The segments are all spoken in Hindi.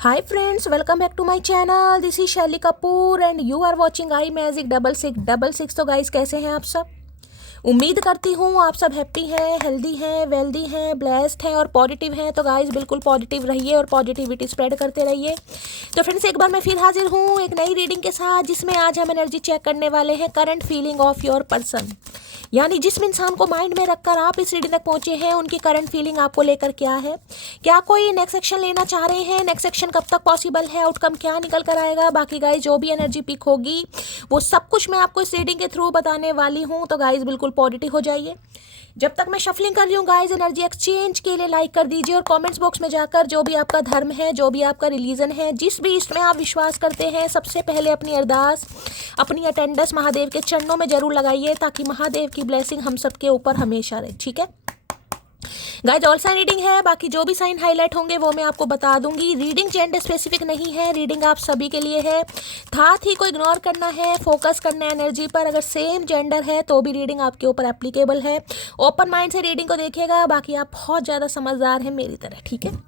Hi friends, welcome back to my channel. This is Shelly Kapoor and you are watching I magic 6666। तो गाइस कैसे हैं आप सब? उम्मीद करती हूँ आप सब हैप्पी हैं, हेल्दी हैं, वेल्दी हैं, ब्लेस्ड हैं और पॉजिटिव हैं। तो गाइस बिल्कुल पॉजिटिव रहिए और पॉजिटिविटी स्प्रेड करते रहिए। तो फ्रेंड्स एक बार मैं फिर हाजिर हूँ एक नई रीडिंग के साथ, जिसमें आज हम एनर्जी चेक करने वाले हैं current feeling of your person. यानी जिस इंसान को माइंड में रखकर आप इस रीडिंग तक पहुंचे हैं, उनकी करंट फीलिंग आपको लेकर क्या है। क्या कोई नेक्स्ट एक्शन लेना चाह रहे हैं? नेक्स्ट एक्शन कब तक पॉसिबल है? आउटकम क्या निकल कर आएगा? बाकी गाइस जो भी एनर्जी पिक होगी वो सब कुछ मैं आपको इस रीडिंग के थ्रू बताने वाली हूँ। तो गाइस बिल्कुल पॉजिटिव हो जाइए। जब तक मैं शफलिंग कर रही हूँ गाइस, एनर्जी एक्सचेंज के लिए लाइक कर दीजिए और कमेंट्स बॉक्स में जाकर जो भी आपका धर्म है, जो भी आपका रिलीजन है, जिस भी इसमें आप विश्वास करते हैं, सबसे पहले अपनी अरदास, अपनी अटेंडेंस महादेव के चरणों में जरूर लगाइए, ताकि महादेव की ब्लेसिंग हम सबके ऊपर हमेशा रहे। ठीक है गाइस, ऑल साइन रीडिंग है। बाकी जो भी साइन हाईलाइट होंगे वो मैं आपको बता दूंगी। रीडिंग जेंडर स्पेसिफिक नहीं है, रीडिंग आप सभी के लिए है। साथ ही को इग्नोर करना है, फोकस करना है एनर्जी पर। अगर सेम जेंडर है तो भी रीडिंग आपके ऊपर एप्लीकेबल है। ओपन माइंड से रीडिंग को देखिएगा। बाकी आप बहुत ज़्यादा समझदार हैं मेरी तरह। ठीक है,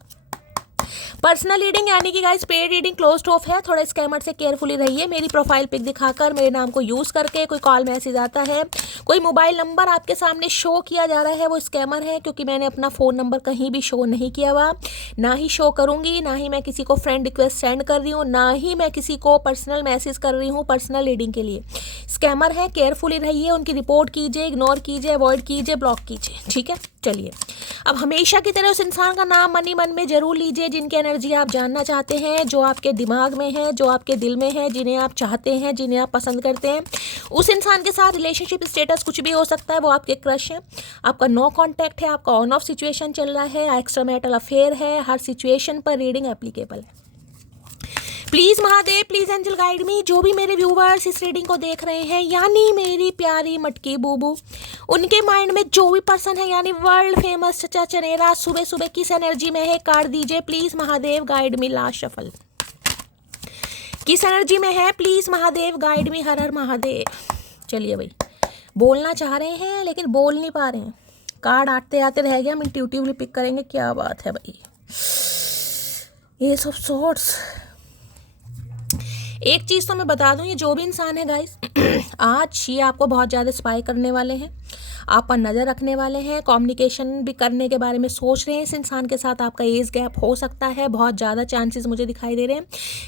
पर्सनल रीडिंग यानी कि guys paid reading closed of है। थोड़ा स्कैमर से केयरफुली रहिए। मेरी प्रोफाइल पिक दिखाकर मेरे नाम को यूज़ करके कोई कॉल मैसेज आता है, कोई मोबाइल नंबर आपके सामने शो किया जा रहा है, वो स्कैमर है। क्योंकि मैंने अपना फ़ोन नंबर कहीं भी शो नहीं किया हुआ, ना ही शो करूँगी, ना ही मैं किसी को फ्रेंड रिक्वेस्ट सेंड कर रही हूँ, ना ही मैं किसी को पर्सनल मैसेज कर रही हूँ पर्सनल रीडिंग के लिए। स्कैमर है, केयरफुली रहिए। उनकी रिपोर्ट कीजिए, इग्नोर कीजिए, अवॉइड कीजिए, ब्लॉक कीजिए। ठीक है, चलिए अब हमेशा की तरह उस इंसान का नाम मनी मन में जरूर लीजिए जिनकी एनर्जी आप जानना चाहते हैं, जो आपके दिमाग में है, जो आपके दिल में है, जिन्हें आप चाहते हैं, जिन्हें आप पसंद करते हैं। उस इंसान के साथ रिलेशनशिप स्टेटस कुछ भी हो सकता है, वो आपके क्रश है, आपका नो कांटेक्ट है, आपका ऑन ऑफ सिचुएशन चल रहा है, एक्स्ट्रा मैरिटल अफेयर है। हर सिचुएशन पर रीडिंग एप्लीकेबल है। Please Mahadev, please angel guide me. जो भी मेरे व्यूवर्स इस रीडिंग को देख रहे हैं, यानी मेरी प्यारी मटकी बूबू, उनके माइंड में जो भी पर्सन है, यानी वर्ल्ड फेमस चचा चनेरा, सुबह सुबह किस एनर्जी में है कार्ड दीजिए please Mahadev, guide me. Last shuffle किस एनर्जी में है प्लीज़ महादेव, गाइड मी। हर हर महादेव। चलिए भाई, बोलना चाह रहे हैं लेकिन बोल नहीं पा रहे हैं। कार्ड आते आते रह गया, हम इंट्यूटिवली पिक करेंगे। क्या बात है भाई, एस ऑफ सॉर्ड्स। एक चीज़ तो मैं बता दूं, ये जो भी इंसान है गाइस आज ये आपको बहुत ज़्यादा स्पाई करने वाले हैं, आप पर नज़र रखने वाले हैं, कम्युनिकेशन भी करने के बारे में सोच रहे हैं। इस इंसान के साथ आपका एज गैप हो सकता है, बहुत ज़्यादा चांसेस मुझे दिखाई दे रहे हैं।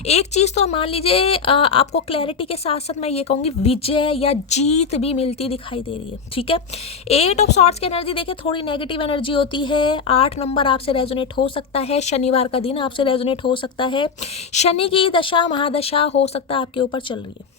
एक चीज़ तो मान लीजिए आपको क्लैरिटी के साथ साथ मैं ये कहूँगी विजय या जीत भी मिलती दिखाई दे रही है। ठीक है, 8 ऑफ सॉर्ड्स की एनर्जी देखें, थोड़ी नेगेटिव एनर्जी होती है। 8 नंबर आपसे रेजोनेट हो सकता है, शनिवार का दिन आपसे रेजोनेट हो सकता है, शनि की दशा महादशा हो सकता है आपके ऊपर चल रही है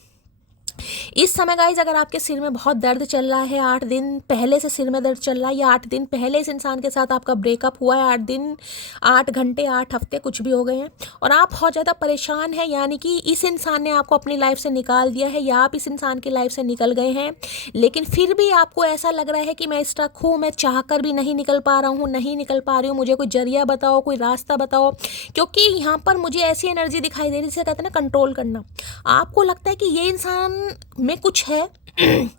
इस समय गाइज। अगर आपके सिर में बहुत दर्द चल रहा है, 8 दिन पहले से सिर में दर्द चल रहा है, या 8 दिन पहले इस इंसान के साथ आपका ब्रेकअप हुआ है, 8 दिन, 8 घंटे, 8 हफ्ते कुछ भी हो गए हैं और आप बहुत ज़्यादा परेशान हैं, यानी कि इस इंसान ने आपको अपनी लाइफ से निकाल दिया है या आप इस इंसान की लाइफ से निकल गए हैं, लेकिन फिर भी आपको ऐसा लग रहा है कि मैं स्टक हूँ, मैं चाह कर भी नहीं निकल पा रहा हूँ, नहीं निकल पा रही हूँ, मुझे कोई जरिया बताओ, कोई रास्ता बताओ। क्योंकि यहाँ पर मुझे ऐसी एनर्जी दिखाई दे रही है जिसे कहते हैं ना कंट्रोल करना। आपको लगता है कि ये इंसान में कुछ है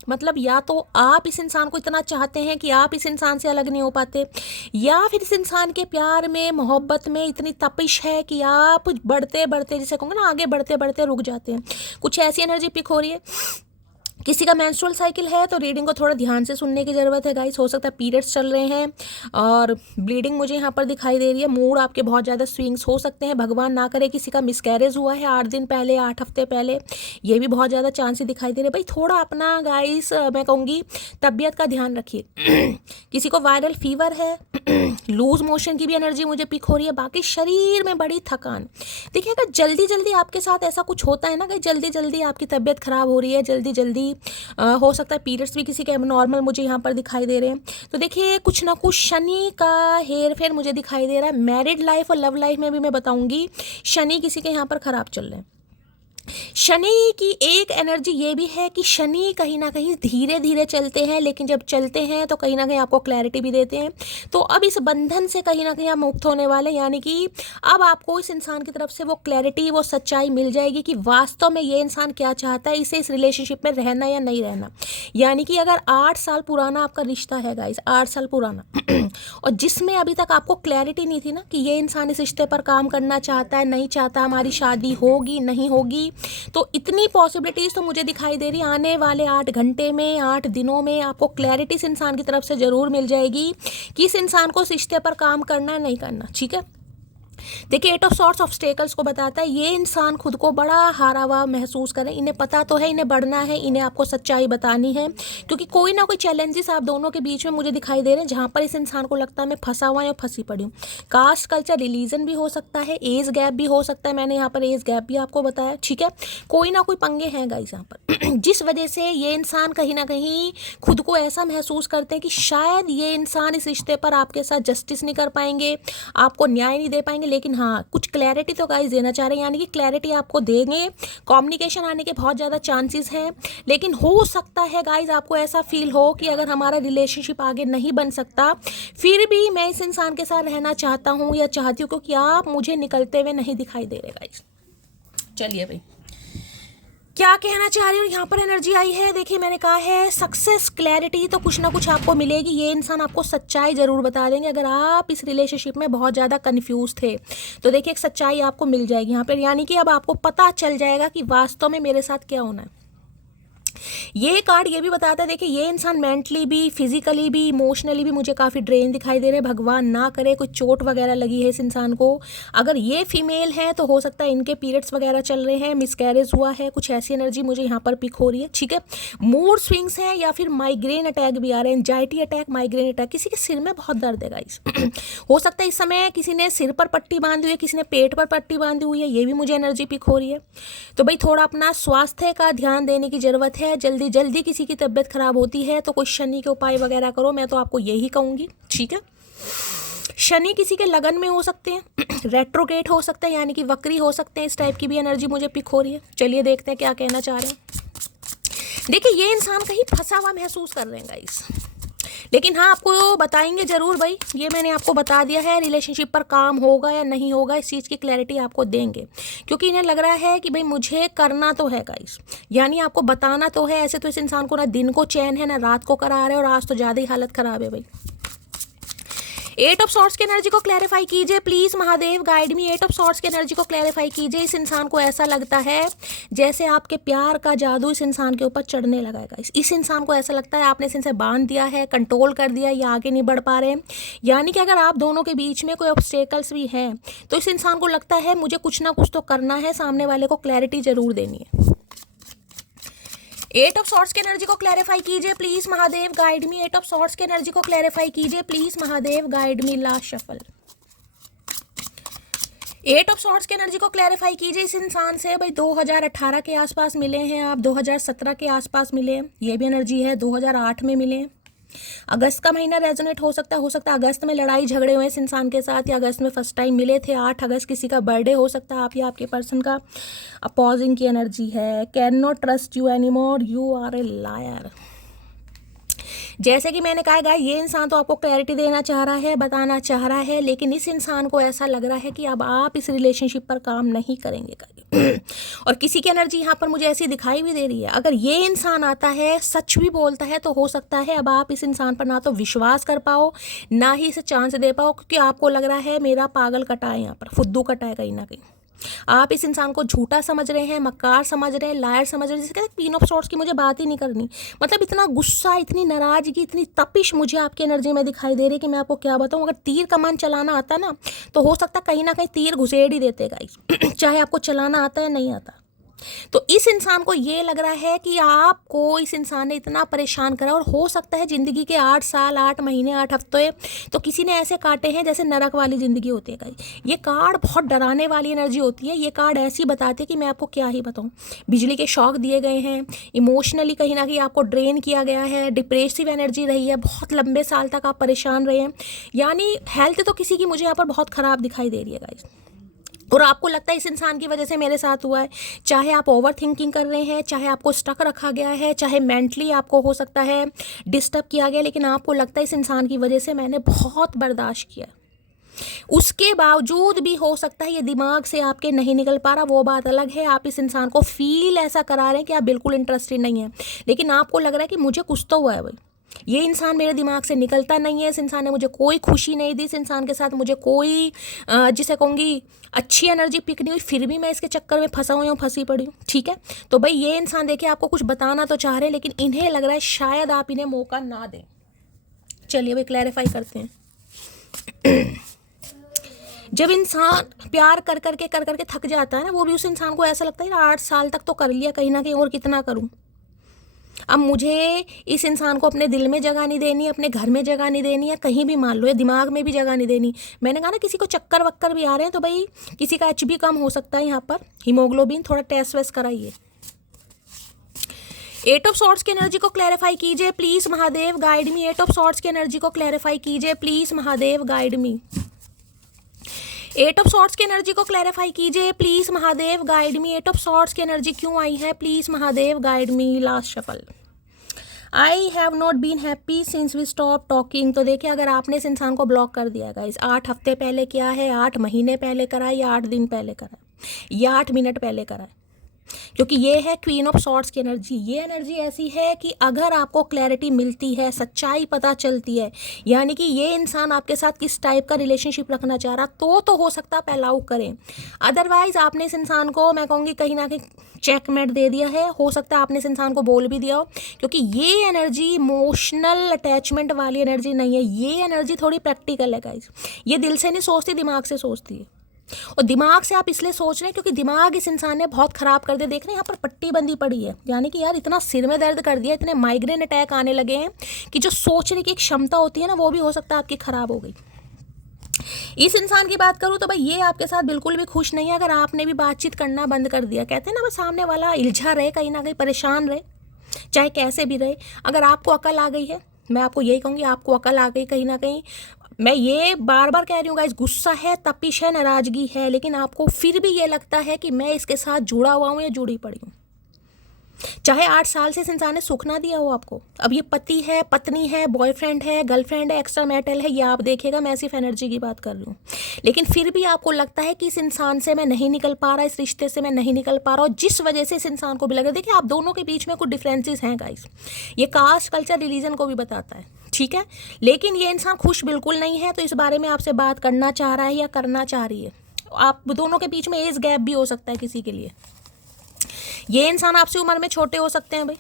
मतलब या तो आप इस इंसान को इतना चाहते हैं कि आप इस इंसान से अलग नहीं हो पाते, या फिर इस इंसान के प्यार में, मोहब्बत में इतनी तपिश है कि आप बढ़ते बढ़ते, जिसे कहूँगा ना, आगे बढ़ते बढ़ते रुक जाते हैं। कुछ ऐसी एनर्जी पिक हो रही है। किसी का मेंस्ट्रुअल साइकिल है तो रीडिंग को थोड़ा ध्यान से सुनने की ज़रूरत है गाइस। हो सकता है पीरियड्स चल रहे हैं और ब्लीडिंग मुझे यहाँ पर दिखाई दे रही है। मूड आपके बहुत ज़्यादा स्विंग्स हो सकते हैं। भगवान ना करे किसी का मिसकैरेज हुआ है 8 दिन पहले, 8 हफ्ते पहले, ये भी बहुत ज़्यादा चांसेस दिखाई दे रहे हैं। भाई थोड़ा अपना गाइस मैं कहूँगी तबीयत का ध्यान रखिए। किसी को वायरल फीवर है, लूज मोशन की भी एनर्जी मुझे पिक हो रही है। बाकी शरीर में बड़ी थकान। देखिए अगर जल्दी जल्दी आपके साथ ऐसा कुछ होता है ना कि जल्दी जल्दी आपकी तबीयत खराब हो रही है, जल्दी जल्दी हो सकता है पीरियड्स भी किसी के एबनॉर्मल मुझे यहाँ पर दिखाई दे रहे हैं, तो देखिए कुछ ना कुछ शनि का हेर फेर मुझे दिखाई दे रहा है। मैरिड लाइफ और लव लाइफ में भी मैं बताऊंगी शनि किसी के यहाँ पर ख़राब चल रहे हैं। शनि की एक एनर्जी ये भी है कि शनि कहीं ना कहीं धीरे धीरे चलते हैं, लेकिन जब चलते हैं तो कहीं ना कहीं आपको क्लैरिटी भी देते हैं। तो अब इस बंधन से कहीं ना कहीं आप मुक्त होने वाले, यानी कि अब आपको इस इंसान की तरफ से वो क्लैरिटी, वो सच्चाई मिल जाएगी कि वास्तव में ये इंसान क्या चाहता है, इसे इस रिलेशनशिप में रहना या नहीं रहना। यानी कि अगर 8 साल पुराना आपका रिश्ता है गाइस, 8 साल पुराना और जिसमें अभी तक आपको क्लैरिटी नहीं थी ना कि ये इंसान इस रिश्ते पर काम करना चाहता है नहीं चाहता, हमारी शादी होगी नहीं होगी, तो इतनी पॉसिबिलिटीज़ तो मुझे दिखाई दे रही है आने वाले 8 घंटे में, 8 दिनों में आपको क्लैरिटी इस इंसान की तरफ से ज़रूर मिल जाएगी कि इस इंसान को इस रिश्ते पर काम करना है नहीं करना। ठीक है, देखिए 8 ऑफ सॉर्ट्स ऑब्स्टेकल्स को बताता है ये इंसान खुद को बड़ा हारा हुआ महसूस करें, इन्हें पता तो है इन्हें बढ़ना है, इन्हें आपको सच्चाई बतानी है, क्योंकि कोई ना कोई चैलेंजेस आप दोनों के बीच में मुझे दिखाई दे रहे हैं जहाँ पर इस इंसान को लगता है मैं फंसा हुआ या फंसी पड़ी हूँ। कास्ट कल्चर रिलीजन भी हो सकता है, एज गैप भी हो सकता है, मैंने यहाँ पर एज गैप भी आपको बताया। ठीक है, कोई ना कोई पंगे हैं गाइस यहाँ पर जिस वजह से ये इंसान कहीं ना कहीं खुद को ऐसा महसूस करते हैं कि शायद ये इंसान इस रिश्ते पर आपके साथ जस्टिस नहीं कर पाएंगे, आपको न्याय नहीं दे पाएंगे, लेकिन हाँ कुछ क्लैरिटी तो गाइस देना चाह रहे हैं, यानी कि क्लैरिटी आपको देंगे, कम्युनिकेशन आने के बहुत ज़्यादा चांसेस हैं। लेकिन हो सकता है गाइस आपको ऐसा फील हो कि अगर हमारा रिलेशनशिप आगे नहीं बन सकता फिर भी मैं इस इंसान के साथ रहना चाहता हूँ या चाहती हूँ, क्योंकि आप मुझे निकलते हुए नहीं दिखाई दे रहे गाइस। चलिए भाई क्या कहना चाह रही हूँ, यहाँ पर एनर्जी आई है। देखिए मैंने कहा है सक्सेस क्लैरिटी तो कुछ ना कुछ आपको मिलेगी, ये इंसान आपको सच्चाई ज़रूर बता देंगे। अगर आप इस रिलेशनशिप में बहुत ज़्यादा कंफ्यूज थे तो देखिए एक सच्चाई आपको मिल जाएगी यहाँ पर, यानी कि अब आपको पता चल जाएगा कि वास्तव में मेरे साथ क्या होना है। ये कार्ड ये भी बताता है, देखिए ये इंसान मेंटली भी, फिजिकली भी, इमोशनली भी मुझे काफ़ी ड्रेन दिखाई दे रहे हैं। भगवान ना करे कोई चोट वगैरह लगी है इस इंसान को। अगर ये फीमेल है तो हो सकता है इनके पीरियड्स वगैरह चल रहे हैं, मिसकैरेज हुआ है, कुछ ऐसी एनर्जी मुझे यहाँ पर पिक हो रही है। ठीक है, मूड स्विंग्स हैं या फिर माइग्रेन अटैक भी आ रहे हैं, एंजाइटी अटैक, माइग्रेन अटैक, किसी के सिर में बहुत दर्द है गाइस हो सकता है इस समय किसी ने सिर पर पट्टी बांधी हुई है, किसी ने पेट पर पट्टी बांधी हुई है, ये भी मुझे एनर्जी पिक हो रही है। तो भाई थोड़ा अपना स्वास्थ्य का ध्यान देने की ज़रूरत है। जल्दी जल्दी किसी की तबीयत खराब होती है तो कोई शनि के उपाय वगैरह करो, मैं तो आपको यही कहूँगी। ठीक है, शनि किसी के लगन में हो सकते हैं रेट्रोगेट हो सकते हैं, यानी कि वक्री हो सकते हैं, इस टाइप की भी एनर्जी मुझे पिक हो रही है। चलिए देखते हैं क्या कहना चाह रहे हैं। देखिए ये इंसान कहीं फंसा हुआ महसूस कर रहे हैं गाइस, लेकिन हाँ आपको बताएंगे ज़रूर भाई, ये मैंने आपको बता दिया है रिलेशनशिप पर काम होगा या नहीं होगा, इस चीज़ की क्लैरिटी आपको देंगे, क्योंकि इन्हें लग रहा है कि भाई मुझे करना तो है गाइस, यानी आपको बताना तो है। ऐसे तो इस इंसान को ना दिन को चैन है ना रात को करार है, और आज तो ज़्यादा ही हालत ख़राब है भाई। 8 ऑफ सॉर्ट्स की एनर्जी को क्लैरिफाई कीजिए please Mahadev, guide me. 8 of swords की एनर्जी को क्लैरिफाई कीजिए। इस इंसान को ऐसा लगता है जैसे आपके प्यार का जादू इस इंसान के ऊपर चढ़ने लगा है। इस इंसान को ऐसा लगता है आपने इस इनसे बांध दिया है, कंट्रोल कर दिया, ये आगे नहीं बढ़ पा रहे हैं। यानी कि अगर आप दोनों के बीच में कोई ऑब्स्टेकल्स भी हैं तो इस इंसान को लगता है मुझे कुछ ना कुछ तो करना है, सामने वाले को क्लैरिटी जरूर देनी है। 8 ऑफ सॉर्ट्स की एनर्जी को क्लैरिफाई कीजिए please Mahadev, guide me. 8 of swords की एनर्जी को क्लैरिफाई कीजिए please Mahadev, guide me. Last shuffle. 8 of swords की एनर्जी को क्लैरिफाई कीजिए। इस इंसान से भाई 2018 के आसपास मिले हैं आप, 2017 के आसपास मिले हैं, ये भी एनर्जी है, 2008 में मिले हैं। अगस्त का महीना रेजोनेट हो सकता है अगस्त में लड़ाई झगड़े हुए इस इंसान के साथ, या अगस्त में फर्स्ट टाइम मिले थे। 8 अगस्त किसी का बर्थडे हो सकता है आप या आपके पर्सन का। अपोजिंग की एनर्जी है, can not trust you any more, you are a liar. जैसे कि मैंने कहा ये इंसान तो आपको क्लैरिटी देना चाह रहा है, बताना चाह रहा है, लेकिन इस इंसान को ऐसा लग रहा है कि अब आप इस रिलेशनशिप पर काम नहीं करेंगे और किसी की एनर्जी यहाँ पर मुझे ऐसी दिखाई भी दे रही है। अगर ये इंसान आता है, सच भी बोलता है, तो हो सकता है अब आप इस इंसान पर ना तो विश्वास कर पाओ, ना ही इसे चांस दे पाओ, क्योंकि आपको लग रहा है मेरा पागल कटा है, यहाँ पर फुद्दू कटा है कहीं ना कहीं। आप इस इंसान को झूठा समझ रहे हैं, मक्कार समझ रहे हैं, लायर समझ रहे हैं। जैसे कहते हैं क्वीन ऑफ सॉर्ट्स की मुझे बात ही नहीं करनी, मतलब इतना गुस्सा, इतनी नाराजगी, इतनी तपिश मुझे आपकी एनर्जी में दिखाई दे रही है कि मैं आपको क्या बताऊं। अगर तीर कमान चलाना आता ना तो हो सकता है कहीं ना कहीं तीर घुसेड़ ही देते गाइस चाहे आपको चलाना आता है नहीं आता। तो इस इंसान को ये लग रहा है कि आपको इस इंसान ने इतना परेशान करा, और हो सकता है ज़िंदगी के 8 साल 8 महीने 8 हफ्ते तो किसी ने ऐसे काटे हैं जैसे नरक वाली ज़िंदगी होती है। ये कार्ड बहुत डराने वाली एनर्जी होती है। ये कार्ड ऐसी बताते हैं कि मैं आपको क्या ही बताऊँ। बिजली के शॉक दिए गए हैं, इमोशनली कहीं ना कहीं आपको ड्रेन किया गया है, डिप्रेसिव एनर्जी रही है, बहुत लंबे साल तक आप परेशान रहे हैं, यानी हेल्थ तो किसी की मुझे यहाँ पर बहुत ख़राब दिखाई दे रही है गाइस। और आपको लगता है इस इंसान की वजह से मेरे साथ हुआ है। चाहे आप ओवर थिंकिंग कर रहे हैं, चाहे आपको स्टक रखा गया है, चाहे मेंटली आपको हो सकता है डिस्टर्ब किया गया, लेकिन आपको लगता है इस इंसान की वजह से मैंने बहुत बर्दाश्त किया। उसके बावजूद भी हो सकता है ये दिमाग से आपके नहीं निकल पा रहा, वो बात अलग है। आप इस इंसान को फील ऐसा करा रहे हैं कि आप बिल्कुल इंटरेस्टेड नहीं है, लेकिन आपको लग रहा है कि मुझे कुछ तो हुआ है भाई, ये इंसान मेरे दिमाग से निकलता नहीं है, इस इंसान ने मुझे कोई खुशी नहीं दी, इस इंसान के साथ मुझे कोई जिसे कहूँगी अच्छी एनर्जी पिक नहीं हुई, फिर भी मैं इसके चक्कर में फंसा हुई हूँ, फंसी पड़ी हूँ। ठीक है, तो भाई ये इंसान देखिए आपको कुछ बताना तो चाह रहे हैं, लेकिन इन्हें लग रहा है शायद आप इन्हें मौका ना दें। चलिए भाई क्लैरिफाई करते हैं। जब इंसान प्यार कर करके थक जाता है ना, वो भी उस इंसान को ऐसा लगता है 8 साल तक तो कर लिया कहीं ना कहीं, और कितना करूं, अब मुझे इस इंसान को अपने दिल में जगह नहीं देनी, अपने घर में जगह नहीं देनी है, कहीं भी मान लो, दिमाग में भी जगह नहीं देनी। मैंने कहा ना किसी को चक्कर वक्कर भी आ रहे हैं तो भाई किसी का HB कम हो सकता है, यहाँ पर हीमोग्लोबिन थोड़ा टेस्ट वेस्ट कराइए। 8 ऑफ सॉर्ड्स की एनर्जी को क्लैरिफाई कीजिए please Mahadev, guide me. 8 of swords की एनर्जी को क्लैरिफाई कीजिए please Mahadev, guide me. 8 of swords की एनर्जी को क्लैरिफाई कीजिए please Mahadev, guide me. 8 of swords की एनर्जी क्यों आई है, please Mahadev, guide me. Last shuffle. I have not been happy since we stop talking. तो देखिए अगर आपने इस इंसान को ब्लॉक कर दिया गाइस, 8 हफ्ते पहले किया है, 8 महीने पहले करा है, या 8 दिन पहले करा है, या 8 मिनट पहले करा है, क्योंकि ये है क्वीन ऑफ सॉर्ड्स की एनर्जी। ये एनर्जी ऐसी है कि अगर आपको क्लैरिटी मिलती है, सच्चाई पता चलती है, यानी कि ये इंसान आपके साथ किस टाइप का रिलेशनशिप रखना चाह रहा, तो हो सकता है आप अलाउ करें। अदरवाइज आपने इस इंसान को, मैं कहूँगी कहीं ना कहीं चेकमेट दे दिया है। हो सकता है आपने इस इंसान को बोल भी दिया हो, क्योंकि ये एनर्जी इमोशनल अटैचमेंट वाली एनर्जी नहीं है, ये एनर्जी थोड़ी प्रैक्टिकल है गाइज। ये दिल से नहीं सोचती, दिमाग से सोचती है। और दिमाग से आप इसलिए सोच रहे हैं क्योंकि दिमाग इस इंसान ने बहुत ख़राब कर दिया। देख रहे हैं यहाँ पर पट्टी बंदी पड़ी है, यानी कि यार इतना सिर में दर्द कर दिया, इतने माइग्रेन अटैक आने लगे हैं कि जो सोचने की एक क्षमता होती है ना, वो भी हो सकता है आपकी ख़राब हो गई। इस इंसान की बात करूँ तो भाई ये आपके साथ बिल्कुल भी खुश नहीं है। अगर आपने भी बातचीत करना बंद कर दिया, कहते हैं ना, बस सामने वाला इल्झा रहे, कहीं ना कहीं परेशान रहे, चाहे कैसे भी रहे। अगर आपको अकल आ गई है, मैं आपको यही कहूँगी, आपको अकल आ गई कहीं ना कहीं। मैं ये बार बार कह रही हूँ गाइस, गुस्सा है, तपिश है, नाराज़गी है, लेकिन आपको फिर भी ये लगता है कि मैं इसके साथ जुड़ा हुआ हूँ या जुड़ी पड़ी हूँ। चाहे 8 साल से इस इंसान ने सुख ना दिया हो आपको, अब ये पति है, पत्नी है, बॉयफ्रेंड है, गर्लफ्रेंड है, एक्स्ट्रा मैरिटल है, ये आप देखिएगा, मैं सिर्फ एनर्जी की बात कर रही हूँ। लेकिन फिर भी आपको लगता है कि इस इंसान से मैं नहीं निकल पा रहा, इस रिश्ते से मैं नहीं निकल पा रहा, और जिस वजह से इस इंसान को भी लग रहा है। देखिए आप दोनों के बीच में कुछ डिफरेंसेस हैं गाइस, ये कास्ट, कल्चर, रिलीजन को भी बताता है, ठीक है। लेकिन ये इंसान खुश बिल्कुल नहीं है, तो इस बारे में आपसे बात करना चाह रहा है या करना चाह रही है। आप दोनों के बीच में एज गैप भी हो सकता है किसी के लिए। ये इंसान आपसे उम्र में छोटे हो सकते हैं भाई।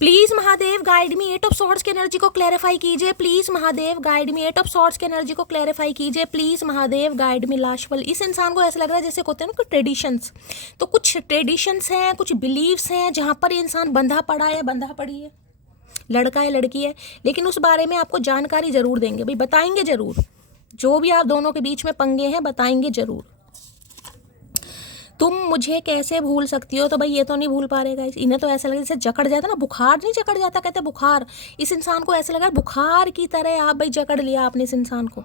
Please Mahadev guide me. 8 of swords की एनर्जी को क्लैरिफाई कीजिए please Mahadev, guide me. 8 of swords की एनर्जी को क्लैरिफाई कीजिए प्लीज महादेव, गाइड मी। लाशवल। इस इंसान को ऐसा लग रहा है जैसे होते हैं ना कुछ ट्रेडिशंस, तो कुछ ट्रेडिशंस हैं, कुछ बिलीव्स हैं जहाँ पर इंसान बंधा पड़ा है, बंधा पड़ी है, लड़का है, लड़की है, लेकिन उस बारे में आपको जानकारी जरूर देंगे भाई, बताएंगे जरूर। जो भी आप दोनों के बीच में पंगे हैं बताएंगे जरूर। तुम मुझे कैसे भूल सकती हो, तो भाई ये तो नहीं भूल पा रहे गाइस। इन्हें तो ऐसा लगा जैसे जकड़ जाता ना, बुखार नहीं जकड़ जाता, कहते बुखार। इस इंसान को ऐसा लगा बुखार की तरह आप भाई जकड़ लिया आपने इस इंसान को।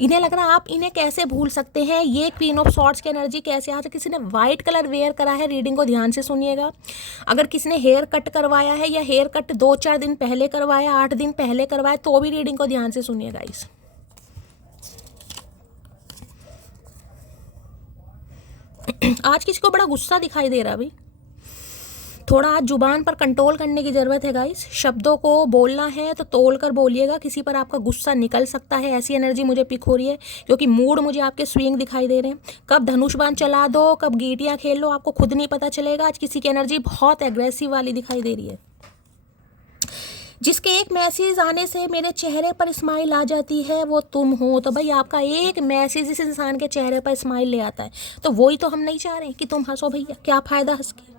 इन्हें लग रहा है आप इन्हें कैसे भूल सकते हैं। ये क्वीन ऑफ सॉर्ड्स की एनर्जी कैसे आ, तो किसी ने वाइट कलर वेयर करा है, रीडिंग को ध्यान से सुनिएगा। अगर किसी ने हेयर कट करवाया है, या हेयर कट 2-4 दिन पहले करवाया, 8 दिन पहले करवाया, तो भी रीडिंग को ध्यान से सुनिएगा गाइस। आज किसी को बड़ा गुस्सा दिखाई दे रहा है भाई, थोड़ा आज जुबान पर कंट्रोल करने की ज़रूरत है गाइस। शब्दों को बोलना है तो तोल कर बोलिएगा, किसी पर आपका गुस्सा निकल सकता है, ऐसी एनर्जी मुझे पिक हो रही है, क्योंकि मूड मुझे आपके स्विंग दिखाई दे रहे हैं। कब धनुष बाण चला दो, कब गीटियाँ खेल लो, आपको खुद नहीं पता चलेगा। आज किसी की एनर्जी बहुत एग्रेसिव वाली दिखाई दे रही है, जिसके एक मैसेज आने से मेरे चेहरे पर स्माइल आ जाती है, वो तुम हो। तो भाई आपका एक मैसेज इस इंसान के चेहरे पर स्माइल ले आता है, तो वही तो हम नहीं चाह रहे कि तुम हंसो भैया। क्या फ़ायदा हंस के,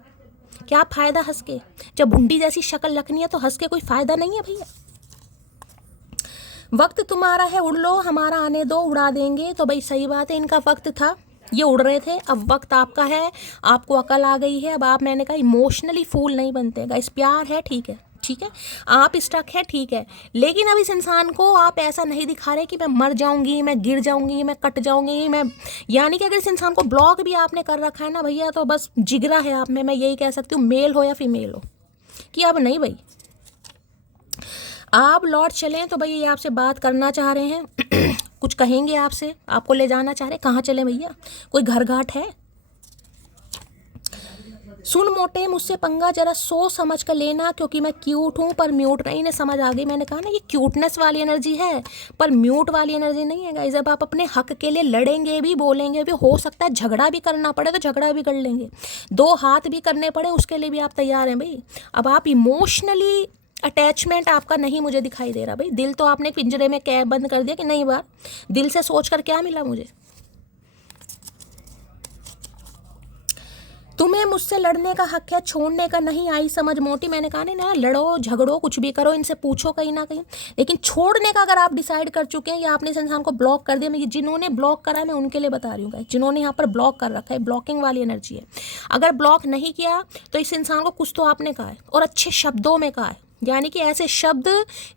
क्या फ़ायदा हंस के, जब भुंडी जैसी शक्ल रखनी है तो हंस के कोई फ़ायदा नहीं है भैया। वक्त तुम्हारा है, उड़ लो, हमारा आने दो, उड़ा देंगे। तो भाई सही बात है, इनका वक्त था, ये उड़ रहे थे, अब वक्त आपका है, आपको अकल आ गई है। अब आप, मैंने कहा, इमोशनली फूल नहीं बनते गाइस। प्यार है ठीक है, ठीक है, आप स्टक है, ठीक है, लेकिन अब इस इंसान को आप ऐसा नहीं दिखा रहे कि मैं मर जाऊंगी, मैं गिर जाऊंगी, मैं कट जाऊंगी, मैं, यानी कि अगर इस इंसान को ब्लॉक भी आपने कर रखा है ना भैया, तो बस जिगरा है आप में, मैं यही कह सकती हूँ, मेल हो या फीमेल हो, कि अब नहीं भाई आप लौट चलें। तो भैया ये आपसे बात करना चाह रहे हैं कुछ कहेंगे आपसे, आपको ले जाना चाह रहे, कहाँ चले भैया, कोई घर घाट है? सुन मोटे, मुझसे पंगा जरा सोच समझ कर लेना, क्योंकि मैं क्यूट हूँ पर म्यूट नहीं। ने समझ आ गई, मैंने कहा ना ये क्यूटनेस वाली एनर्जी है पर म्यूट वाली एनर्जी नहीं है गाइस। जब आप अपने हक के लिए लड़ेंगे भी, बोलेंगे भी, हो सकता है झगड़ा भी करना पड़े तो झगड़ा भी कर लेंगे, दो हाथ भी करने पड़े उसके लिए भी आप तैयार हैं भाई। अब आप इमोशनली अटैचमेंट आपका नहीं मुझे दिखाई दे रहा भाई। दिल तो आपने पिंजरे में कैद बंद कर दिया कि नहीं, बार दिल से सोच कर क्या मिला मुझे? तुम्हें मुझसे लड़ने का हक है, छोड़ने का नहीं। आई समझ मोटी, मैंने कहा नहीं ना, लड़ो झगड़ो कुछ भी करो, इनसे पूछो कहीं ना कहीं, लेकिन छोड़ने का अगर आप डिसाइड कर चुके हैं या आपने इस इंसान को ब्लॉक कर दिया, मैं जिन्होंने ब्लॉक करा है मैं उनके लिए बता रही हूँ गाइस, जिन्होंने यहाँ पर ब्लॉक कर रखा है, ब्लॉकिंग वाली एनर्जी है। अगर ब्लॉक नहीं किया तो इस इंसान को कुछ तो आपने कहा है और अच्छे शब्दों में कहा है, यानी कि ऐसे शब्द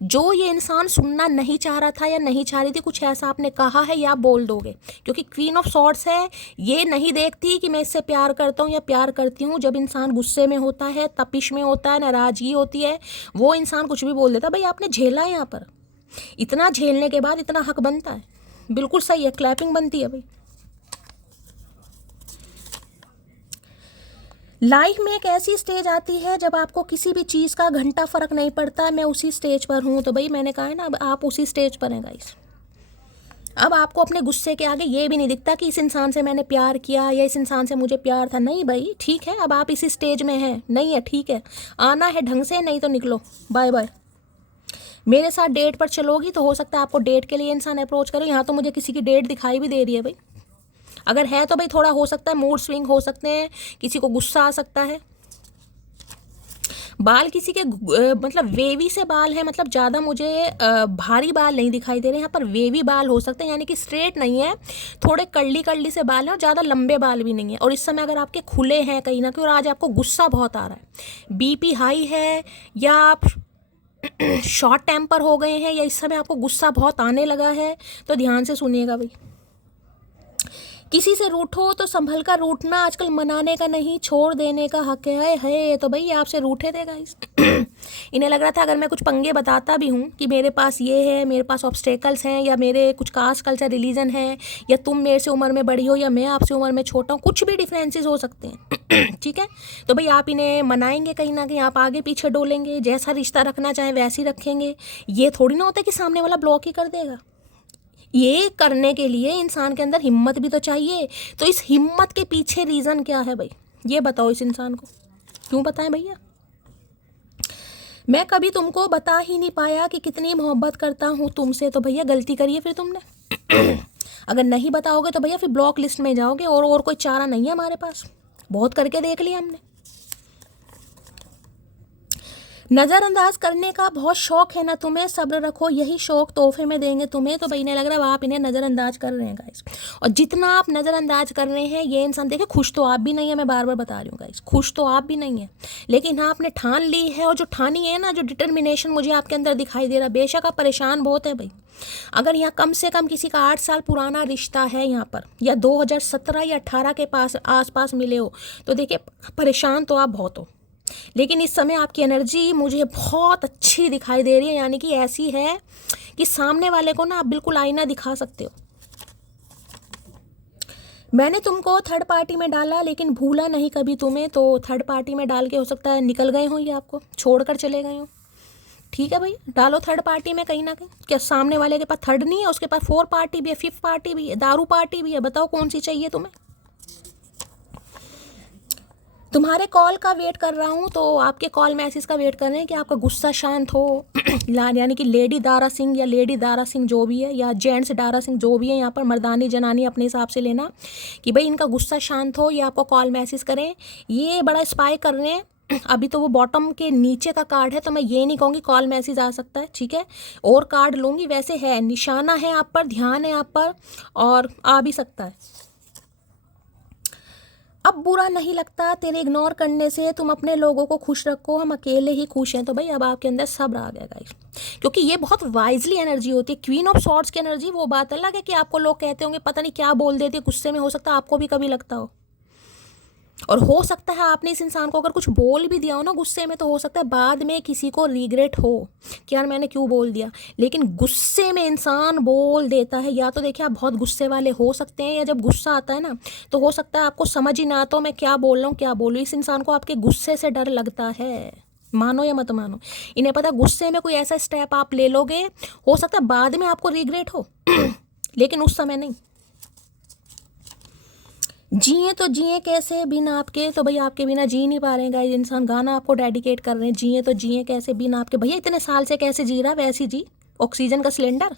जो ये इंसान सुनना नहीं चाह रहा था या नहीं चाह रही थी, कुछ ऐसा आपने कहा है या बोल दोगे, क्योंकि क्वीन ऑफ सॉर्ड्स है, ये नहीं देखती कि मैं इससे प्यार करता हूँ या प्यार करती हूँ। जब इंसान गुस्से में होता है, तपिश में होता है, नाराजगी होती है, वो इंसान कुछ भी बोल देता। भाई आपने झेला है, यहाँ पर इतना झेलने के बाद इतना हक बनता है, बिल्कुल सही है, क्लैपिंग बनती है भाई। लाइफ में एक ऐसी स्टेज आती है जब आपको किसी भी चीज़ का घंटा फर्क नहीं पड़ता, मैं उसी स्टेज पर हूँ। तो भाई मैंने कहा है ना, अब आप उसी स्टेज पर हैं गाइस। अब आपको अपने गुस्से के आगे ये भी नहीं दिखता कि इस इंसान से मैंने प्यार किया या इस इंसान से मुझे प्यार था, नहीं भाई ठीक है, अब आप इसी स्टेज में हैं, नहीं है ठीक है, आना है ढंग से, नहीं तो निकलो, बाय बाय। मेरे साथ डेट पर चलोगी तो हो सकता है आपको डेट के लिए इंसान अप्रोच करे। यहाँ तो मुझे किसी की डेट दिखाई भी दे रही है भाई, अगर है तो भाई थोड़ा हो सकता है मूड स्विंग हो सकते हैं, किसी को गुस्सा आ सकता है। बाल किसी के मतलब वेवी से बाल है, मतलब ज़्यादा मुझे भारी बाल नहीं दिखाई दे रहे हैं यहाँ पर, वेवी बाल हो सकते हैं, यानी कि स्ट्रेट नहीं है, थोड़े कर्ली कर्ली से बाल हैं और ज़्यादा लंबे बाल भी नहीं है। और इस समय अगर आपके खुले हैं कहीं ना कहीं और आज आपको गुस्सा बहुत आ रहा है, बीपी हाई है या आप शॉर्ट टेम्पर हो गए हैं या इस समय आपको गुस्सा बहुत आने लगा है, तो ध्यान से सुनिएगा भाई। किसी से रूठो तो संभल कर रूठना, आजकल मनाने का नहीं छोड़ देने का हक है। तो भाई आपसे रूठे थे गाइस इन्हें लग रहा था अगर मैं कुछ पंगे बताता भी हूँ कि मेरे पास ये है, मेरे पास ऑब्स्टेकल्स हैं, या मेरे कुछ कास्ट कल्चर रिलीजन है, या तुम मेरे से उम्र में बड़ी हो या मैं आपसे उम्र में छोटा हूँ, कुछ भी डिफरेंसेस हो सकते हैं ठीक है, तो भाई आप इन्हें मनाएंगे कहीं ना कहीं, आप आगे पीछे डोलेंगे, जैसा रिश्ता रखना चाहें वैसे ही रखेंगे। ये थोड़ी ना होता है कि सामने वाला ब्लॉक ही कर देगा। ये करने के लिए इंसान के अंदर हिम्मत भी तो चाहिए। तो इस हिम्मत के पीछे रीज़न क्या है भाई, ये बताओ इस इंसान को, क्यों बताएं भैया? मैं कभी तुमको बता ही नहीं पाया कि कितनी मोहब्बत करता हूँ तुमसे, तो भैया गलती करिए फिर तुमने अगर नहीं बताओगे तो भैया फिर ब्लॉक लिस्ट में जाओगे, और कोई चारा नहीं है हमारे पास, बहुत करके देख लिया हमने। नज़रअंदाज करने का बहुत शौक है ना तुम्हें, सब्र रखो, यही शौक तोहफे में देंगे तुम्हें। तो भाई इन्हें लग रहा है आप इन्हें नज़रअंदाज कर रहे हैं गाइस, और जितना आप नज़रअंदाज कर रहे हैं ये इंसान, देखिए खुश तो आप भी नहीं है, मैं बार बार बता रही हूँ गाइस, खुश तो आप भी नहीं है, लेकिन हाँ आपने ठान ली है, और जो ठानी है ना, जो डिटर्मिनेशन मुझे आपके अंदर दिखाई दे रहा है, बेशक आप परेशान बहुत है भाई। अगर यहाँ कम से कम किसी का 8 साल पुराना रिश्ता है यहाँ पर, या 2017 या 18 के पास आसपास मिले हो, तो देखिए परेशान तो आप बहुत हो, लेकिन इस समय आपकी एनर्जी मुझे बहुत अच्छी दिखाई दे रही है, यानी कि ऐसी है कि सामने वाले को ना आप बिल्कुल आईना दिखा सकते हो। मैंने तुमको थर्ड पार्टी में डाला लेकिन भूला नहीं कभी तुम्हें, तो थर्ड पार्टी में डाल के हो सकता है निकल गए हो, ये आपको छोड़कर चले गए हो, ठीक है भाई, डालो थर्ड पार्टी में कहीं ना कहीं। क्या सामने वाले के पास थर्ड नहीं है, उसके पास 4 पार्टी भी है, 5 पार्टी भी है, दारू पार्टी भी है, बताओ कौन सी चाहिए तुम्हें? तुम्हारे कॉल का वेट कर रहा हूँ, तो आपके कॉल मैसेज का वेट कर रहे हैं कि आपका गुस्सा शांत हो यानी कि लेडी दारा सिंह या लेडी दारा सिंह जो भी है, या जेंट्स दारा सिंह जो भी है, यहाँ पर मर्दानी जनानी अपने हिसाब से लेना कि भाई इनका गुस्सा शांत हो, ये आपको कॉल मैसेज करें। ये बड़ा स्पाई कर रहे हैं अभी तो वो बॉटम के नीचे का कार्ड है, तो मैं ये नहीं कहूँगी कॉल मैसेज आ सकता है, ठीक है, और कार्ड लूँगी, वैसे है निशाना है आप पर, ध्यान है आप पर, और आ भी सकता है। अब बुरा नहीं लगता तेरे इग्नोर करने से, तुम अपने लोगों को खुश रखो, हम अकेले ही खुश हैं। तो भाई अब आपके अंदर सब्र आ गया गाइस, क्योंकि ये बहुत वाइजली एनर्जी होती है। क्वीन ऑफ सॉर्ड्स की एनर्जी, वो बात अलग है कि आपको लोग कहते होंगे पता नहीं क्या बोल देते गुस्से में, हो सकता है आपको भी कभी लगता हो, और हो सकता है आपने इस इंसान को अगर कुछ बोल भी दिया हो ना गुस्से में, तो हो सकता है बाद में किसी को रिग्रेट हो कि यार मैंने क्यों बोल दिया। लेकिन गुस्से में इंसान बोल देता है, या तो देखिए आप बहुत गुस्से वाले हो सकते हैं, या जब गुस्सा आता है ना तो हो सकता है आपको समझ ही ना आता हो मैं क्या बोल रहा हूँ क्या बोलूँ। इस इंसान को आपके गुस्से से डर लगता है, मानो या मत मानो। इन्हें पता गुस्से में कोई ऐसा स्टेप आप ले लोगे, हो सकता है बाद में आपको रिग्रेट हो लेकिन उस समय नहीं। जिए तो जिए कैसे बिना आपके, तो भाई आपके बिना जी नहीं पा रहे हैं गाइस। इंसान गाना आपको डेडिकेट कर रहे हैं, जिए तो जिए कैसे बिना आपके। भैया इतने साल से कैसे जी रहा, वैसे जी ऑक्सीजन का cylinder.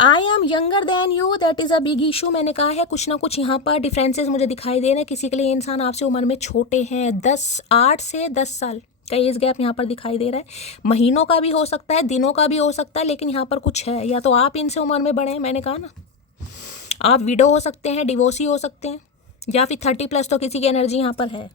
I am younger than you, that is a big issue. मैंने कहा है कुछ ना कुछ यहाँ पर डिफरेंसेस मुझे दिखाई दे रहे हैं। किसी के लिए इंसान आपसे उम्र में छोटे हैं, 8 से 10 साल का एज गैप यहाँ पर दिखाई दे रहा है। महीनों का भी हो सकता है, दिनों का भी हो सकता है, लेकिन यहाँ पर कुछ है। या तो आप इनसे उम्र में बड़े हैं, मैंने कहा ना, आप विडो हो सकते हैं, डिवोर्सी हो सकते हैं, या फिर 30+ तो किसी की एनर्जी यहाँ पर है।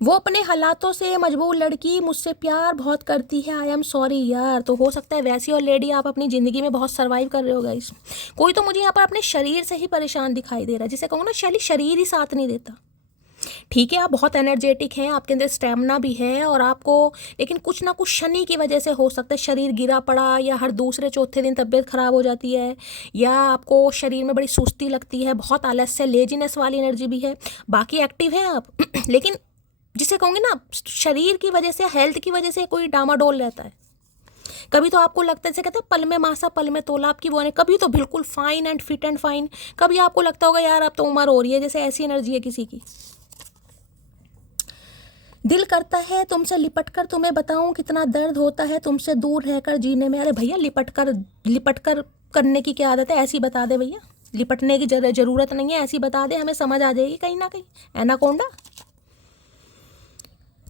वो अपने हालातों से मजबूर लड़की मुझसे प्यार बहुत करती है, आई एम सॉरी यार। तो हो सकता है वैसी और लेडी आप अपनी ज़िंदगी में बहुत सर्वाइव कर रहे हो गाइस। कोई तो मुझे यहाँ पर अपने शरीर से ही परेशान दिखाई दे रहा है, जिसे कहूँ ना शैली शरीर ही साथ नहीं देता। ठीक है आप बहुत एनर्जेटिक हैं, आपके अंदर स्टेमिना भी है, और आपको लेकिन कुछ ना कुछ शनि की वजह से हो सकता है शरीर गिरा पड़ा, या हर दूसरे चौथे दिन तबीयत ख़राब हो जाती है, या आपको शरीर में बड़ी सुस्ती लगती है, बहुत आलस्य लेजीनेस वाली एनर्जी भी है। बाकी एक्टिव हैं आप लेकिन जिसे कहूँगी ना शरीर की वजह से, हेल्थ की वजह से कोई डामाडोल रहता है। कभी तो आपको लगता है जैसे कहते हैं पल में मासा पल में तोला, आपकी वो है, कभी तो बिल्कुल fine and fit and fine, कभी आपको लगता होगा यार अब तो उम्र हो रही है, जैसे ऐसी एनर्जी है किसी की। दिल करता है तुमसे लिपट कर तुम्हें बताऊं कितना दर्द होता है तुमसे दूर रहकर जीने में। अरे भैया लिपट कर करने की क्या आदत है, ऐसी बता दे भैया, लिपटने की ज़रूरत नहीं है, ऐसी बता दे, हमें समझ आ जाएगी कहीं ना कहीं। एनाकोंडा,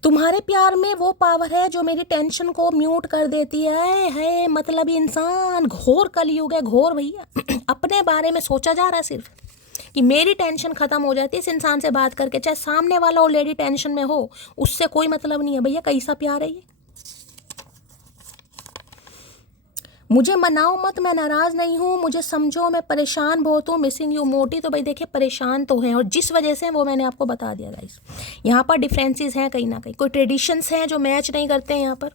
तुम्हारे प्यार में वो पावर है जो मेरी टेंशन को म्यूट कर देती है मतलब इंसान। घोर कलयुग है, घोर भैया अपने बारे में सोचा जा रहा है सिर्फ कि मेरी टेंशन खत्म हो जाती है इस इंसान से बात करके, चाहे सामने वाला ऑलरेडी टेंशन में हो, उससे कोई मतलब नहीं है भैया। कैसा प्यार है ये। मुझे मनाओ मत, मैं नाराज नहीं हूँ, मुझे समझो मैं परेशान बहुत हूँ, मिसिंग यू मोटी। तो भाई देखिए परेशान तो हैं, और जिस वजह से वो मैंने आपको बता दिया गाइस। यहाँ पर डिफरेंसेस हैं कहीं ना कहीं, कोई ट्रेडिशंस हैं जो मैच नहीं करते हैं यहाँ पर।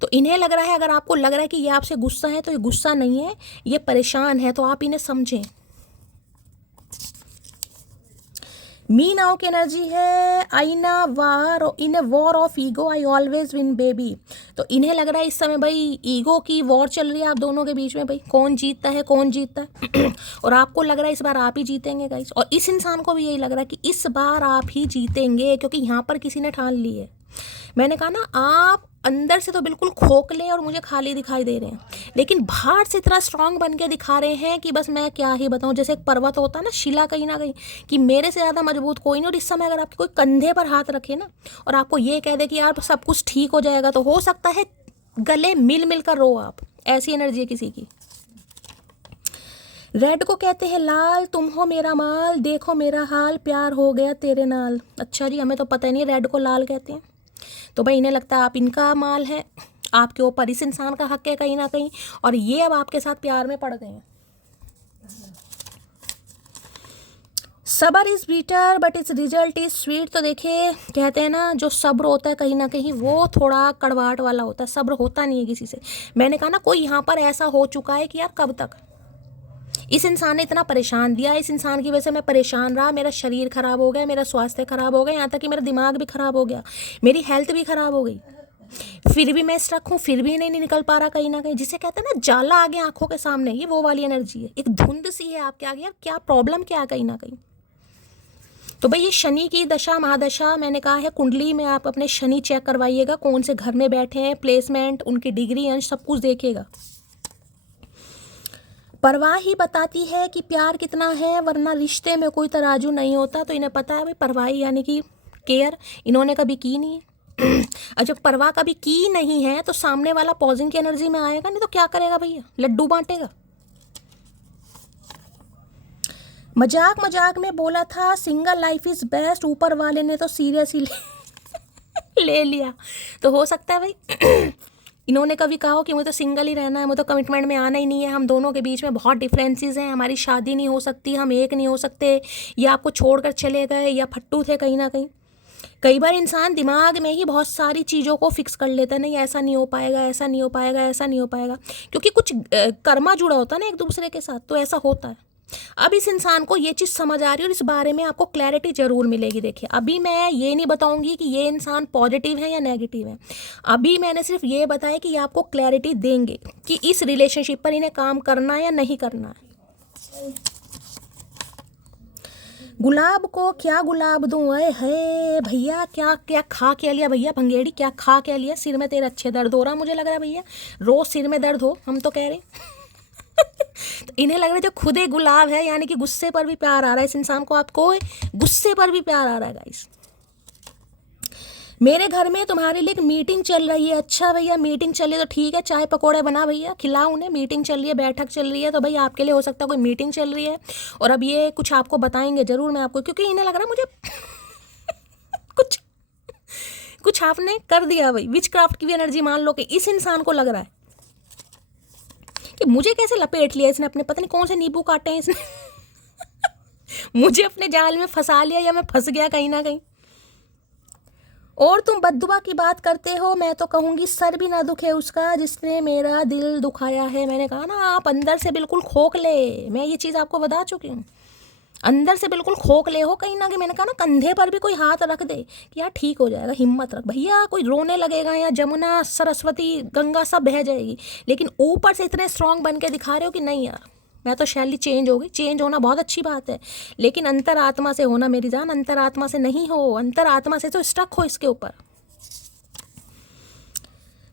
तो इन्हें लग रहा है, अगर आपको लग रहा है कि ये आपसे गुस्सा है, तो ये गुस्सा नहीं है, ये परेशान है, तो आप इन्हें समझें। मी नाउ की एनर्जी है आईना वार, in a war of ego I always win baby. तो इन्हें लग रहा है इस समय भाई ईगो की वॉर चल रही है आप दोनों के बीच में, भाई कौन जीतता है कौन जीतता है और आपको लग रहा है इस बार आप ही जीतेंगे गाइस, और इस इंसान को भी यही लग रहा है कि इस बार आप ही जीतेंगे, क्योंकि यहाँ पर किसी ने ठान ली है। मैंने कहा ना आप अंदर से तो बिल्कुल खोखले और मुझे खाली दिखाई दे रहे हैं, लेकिन बाहर से इतना स्ट्रांग बन के दिखा रहे हैं कि बस मैं क्या ही बताऊं। जैसे एक पर्वत होता है ना, शिला कहीं ना कहीं, कि मेरे से ज़्यादा मजबूत कोई नहीं। और इस समय अगर आपके कोई कंधे पर हाथ रखे ना और आपको ये कह दे कि यार सब कुछ ठीक हो जाएगा, तो हो सकता है गले मिल कर रो आप। ऐसी एनर्जी है किसी की। रेड को कहते हैं लाल, तुम हो मेरा माल, देखो मेरा हाल, प्यार हो गया तेरे नाल। अच्छा जी, हमें तो पता ही नहीं रेड को लाल कहते हैं। तो भाई इन्हें लगता है आप इनका माल है, आपके ऊपर इस इंसान का हक है कहीं ना कहीं, और ये अब आपके साथ प्यार में पड़ गए हैं। सब्र is better but it's result is sweet. तो देखिए कहते हैं ना जो सब्र होता है कहीं ना कहीं वो थोड़ा कड़वाहट वाला होता है, सब्र होता नहीं है किसी से। मैंने कहा ना कोई यहाँ पर ऐसा हो चुका है कि यार कब तक, इस इंसान ने इतना परेशान दिया, इस इंसान की वजह से मैं परेशान रहा, मेरा शरीर ख़राब हो गया, मेरा स्वास्थ्य ख़राब हो गया, यहाँ तक कि मेरा दिमाग भी ख़राब हो गया, मेरी हेल्थ भी ख़राब हो गई, फिर भी मैं स्ट्रक हूँ, फिर भी नहीं निकल पा रहा कहीं ना कहीं। जिसे कहते हैं ना जाला आ गया आंखों के सामने, ये वो वाली एनर्जी है, एक धुंध सी है आपके आगे, यार क्या प्रॉब्लम क्या है कहीं ना कहीं। तो भाई ये शनि की दशा महादशा, मैंने कहा है कुंडली में आप अपने शनि चेक करवाइएगा, कौन से घर में बैठे हैं, प्लेसमेंट, उनकी डिग्री अंश सब कुछ देखिएगा। परवाह ही बताती है कि प्यार कितना है, वरना रिश्ते में कोई तराजू नहीं होता। तो इन्हें पता है भाई परवाही यानी कि केयर इन्होंने कभी की नहीं है और जब परवाह कभी की नहीं है तो सामने वाला पॉजिंग की एनर्जी में आएगा, नहीं तो क्या करेगा भैया, लड्डू बांटेगा। मजाक मजाक में बोला था सिंगल लाइफ इज़ बेस्ट, ऊपर वाले ने तो सीरियस ही ले लिया। तो हो सकता है भाई इन्होंने कभी कहा हो कि मुझे तो सिंगल ही रहना है, मुझे तो कमिटमेंट में आना ही नहीं है, हम दोनों के बीच में बहुत डिफरेंसेस हैं, हमारी शादी नहीं हो सकती, हम एक नहीं हो सकते, या आपको छोड़कर चले गए, या फट्टू थे कहीं ना कहीं। कई बार इंसान दिमाग में ही बहुत सारी चीज़ों को फिक्स कर लेता है, नहीं ऐसा नहीं हो पाएगा, ऐसा नहीं हो पाएगा, ऐसा नहीं हो पाएगा, क्योंकि कुछ कर्मा जुड़ा होता है ना एक दूसरे के साथ, तो ऐसा होता है। अब इस इंसान को ये चीज़ समझ आ रही है और इस बारे में आपको क्लैरिटी जरूर मिलेगी। देखिए अभी मैं ये नहीं बताऊंगी कि ये इंसान पॉजिटिव है या नेगेटिव है, अभी मैंने सिर्फ ये बताया कि ये आपको क्लैरिटी देंगे कि इस रिलेशनशिप पर इन्हें काम करना है या नहीं करना है। गुलाब को क्या गुलाब दूं, अरे है भैया, क्या क्या खा क्या लिया भैया भंगेड़ी, क्या खा क्या लिया, सिर में तेरा अच्छे दर्द हो रहा मुझे लग रहा है भैया, रोज सिर में दर्द हो, हम तो कह रहे तो इन्हें लग रहा है जो खुद एक गुलाब है, यानी कि गुस्से पर भी प्यार आ रहा है इस इंसान को, आपको गुस्से पर भी प्यार आ रहा है गाइस। मेरे घर में तुम्हारे लिए एक मीटिंग चल रही है। अच्छा भैया मीटिंग चल रही है तो ठीक है, चाय पकौड़े बना भैया, खिला उन्हें, मीटिंग चल रही है, बैठक चल रही है, तो भाई आपके लिए हो सकता है कोई मीटिंग चल रही है, और अब ये कुछ आपको बताएंगे जरूर मैं आपको, क्योंकि इन्हें लग रहा है मुझे कुछ कुछ आपने कर दिया भाई, विच क्राफ्ट की भी एनर्जी मान लो कि इस इंसान को लग रहा है कि मुझे कैसे लपेट लिया इसने, अपने पता नहीं कौन से नींबू काटे हैं इसने मुझे अपने जाल में फंसा लिया, या मैं फंस गया कहीं ना कहीं। और तुम बद्दुआ की बात करते हो, मैं तो कहूँगी सर भी ना दुखे उसका जिसने मेरा दिल दुखाया है। मैंने कहा ना आप अंदर से बिल्कुल खोखले, मैं ये चीज़ आपको बता चुकी हूँ, अंदर से बिल्कुल खोखले हो कहीं ना कहीं। मैंने कहा ना कंधे पर भी कोई हाथ रख दे कि यार ठीक हो जाएगा, हिम्मत रख भैया, कोई रोने लगेगा या जमुना सरस्वती गंगा सब बह जाएगी, लेकिन ऊपर से इतने स्ट्रांग बन के दिखा रहे हो कि नहीं यार मैं तो शैली चेंज हो गई। चेंज होना बहुत अच्छी बात है, लेकिन अंतर आत्मा से होना मेरी जान, अंतर आत्मा से नहीं हो, अंतर आत्मा से तो स्टक हो इसके ऊपर।